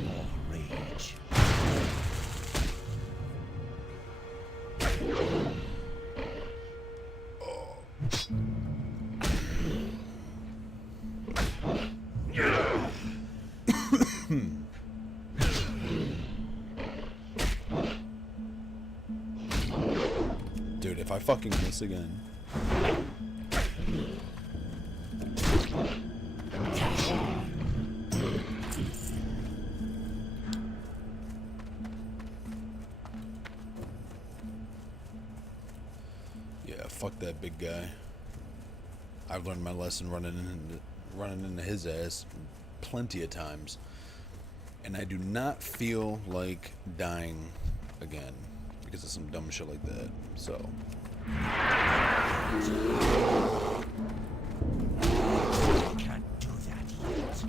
More rage. if I fucking miss again. Yeah, fuck that big guy. I've learned my lesson running into his ass plenty of times. And I do not feel like dying again because of some dumb shit like that. So. Can't do that yet.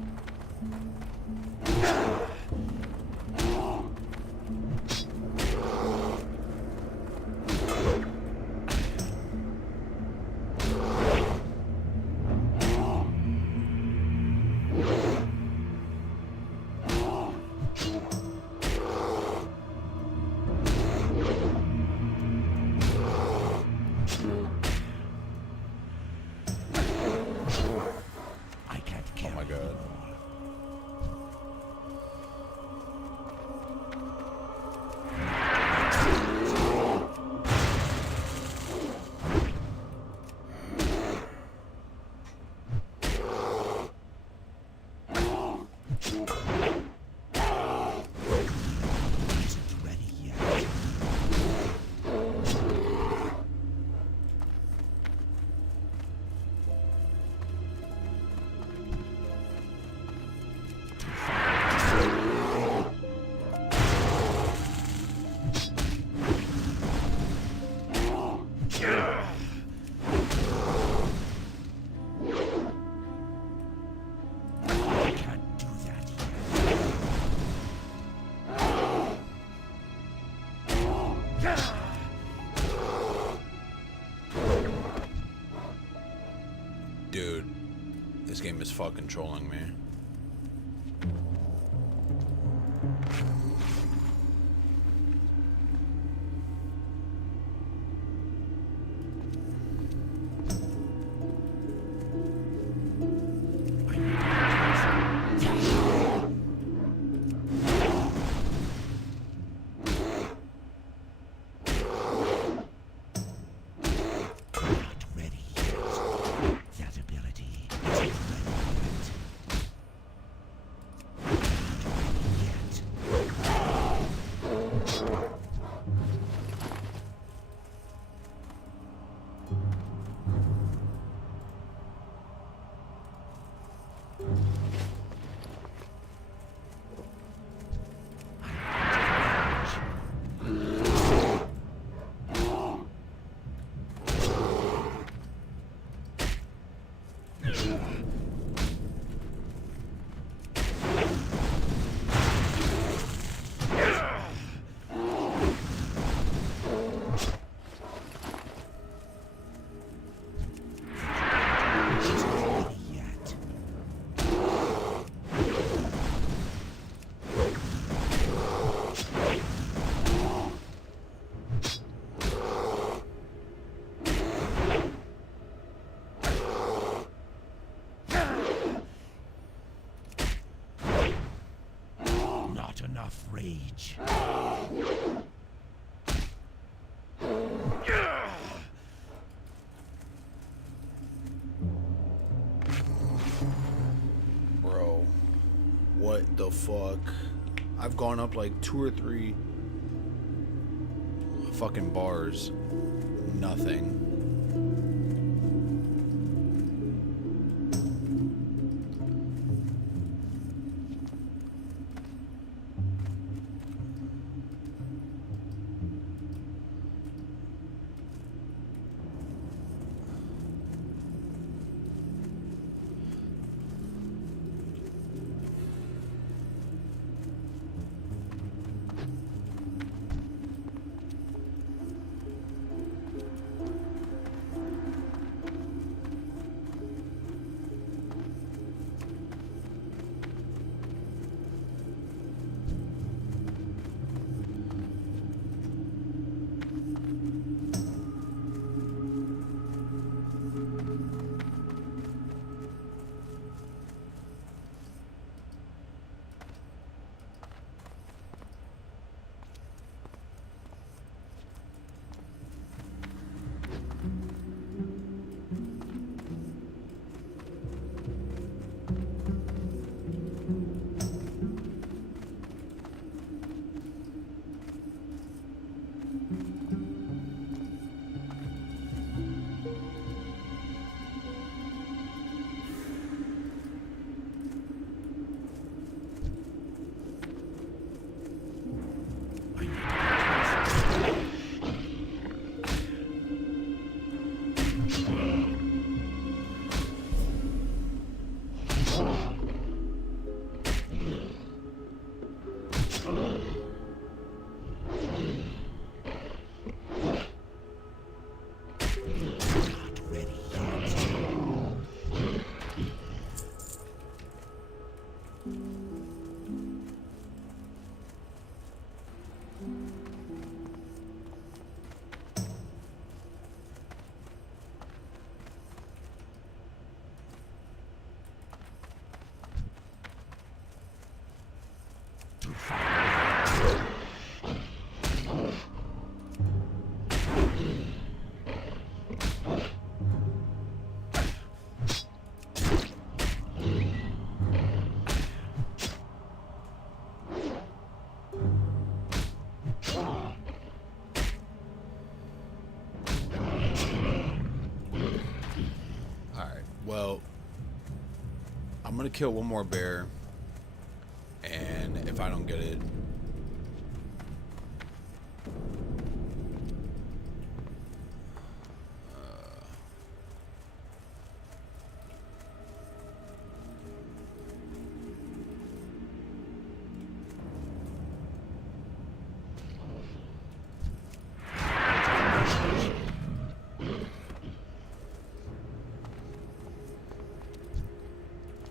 I can't Oh carry my god. Isn't ready yet. I can't do that yet. Dude, this game is fucking trolling me. Not ready yet. That ability isn't ready yet. Not ready yet. Isn't ready yet. Not enough rage. Bro, what the fuck? I've gone up like 2 or 3 fucking bars. Nothing. Alright, well, I'm gonna kill one more bear, and if I don't get it,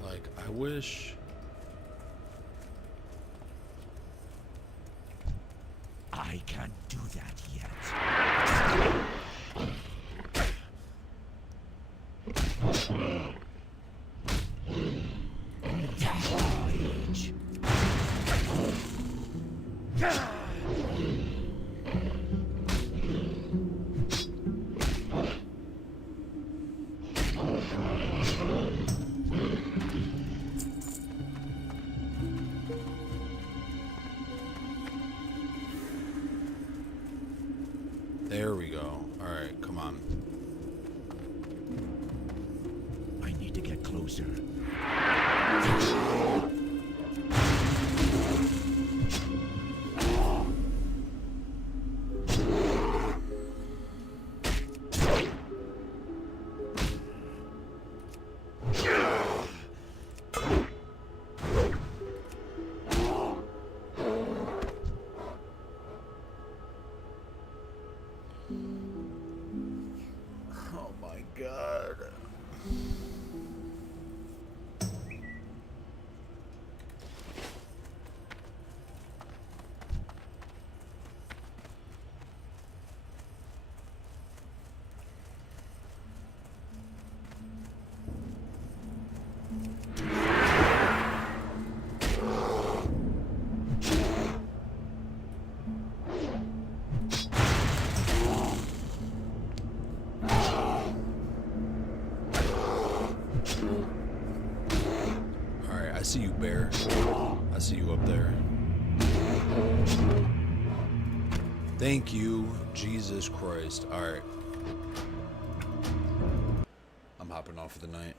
like, I wish. I can't do that yet. There we go. Alright, come on. I need to get closer. Oh my god. Alright, I see you, bear. I see you up there. Thank you, Jesus Christ. Alright. I'm hopping off for the night.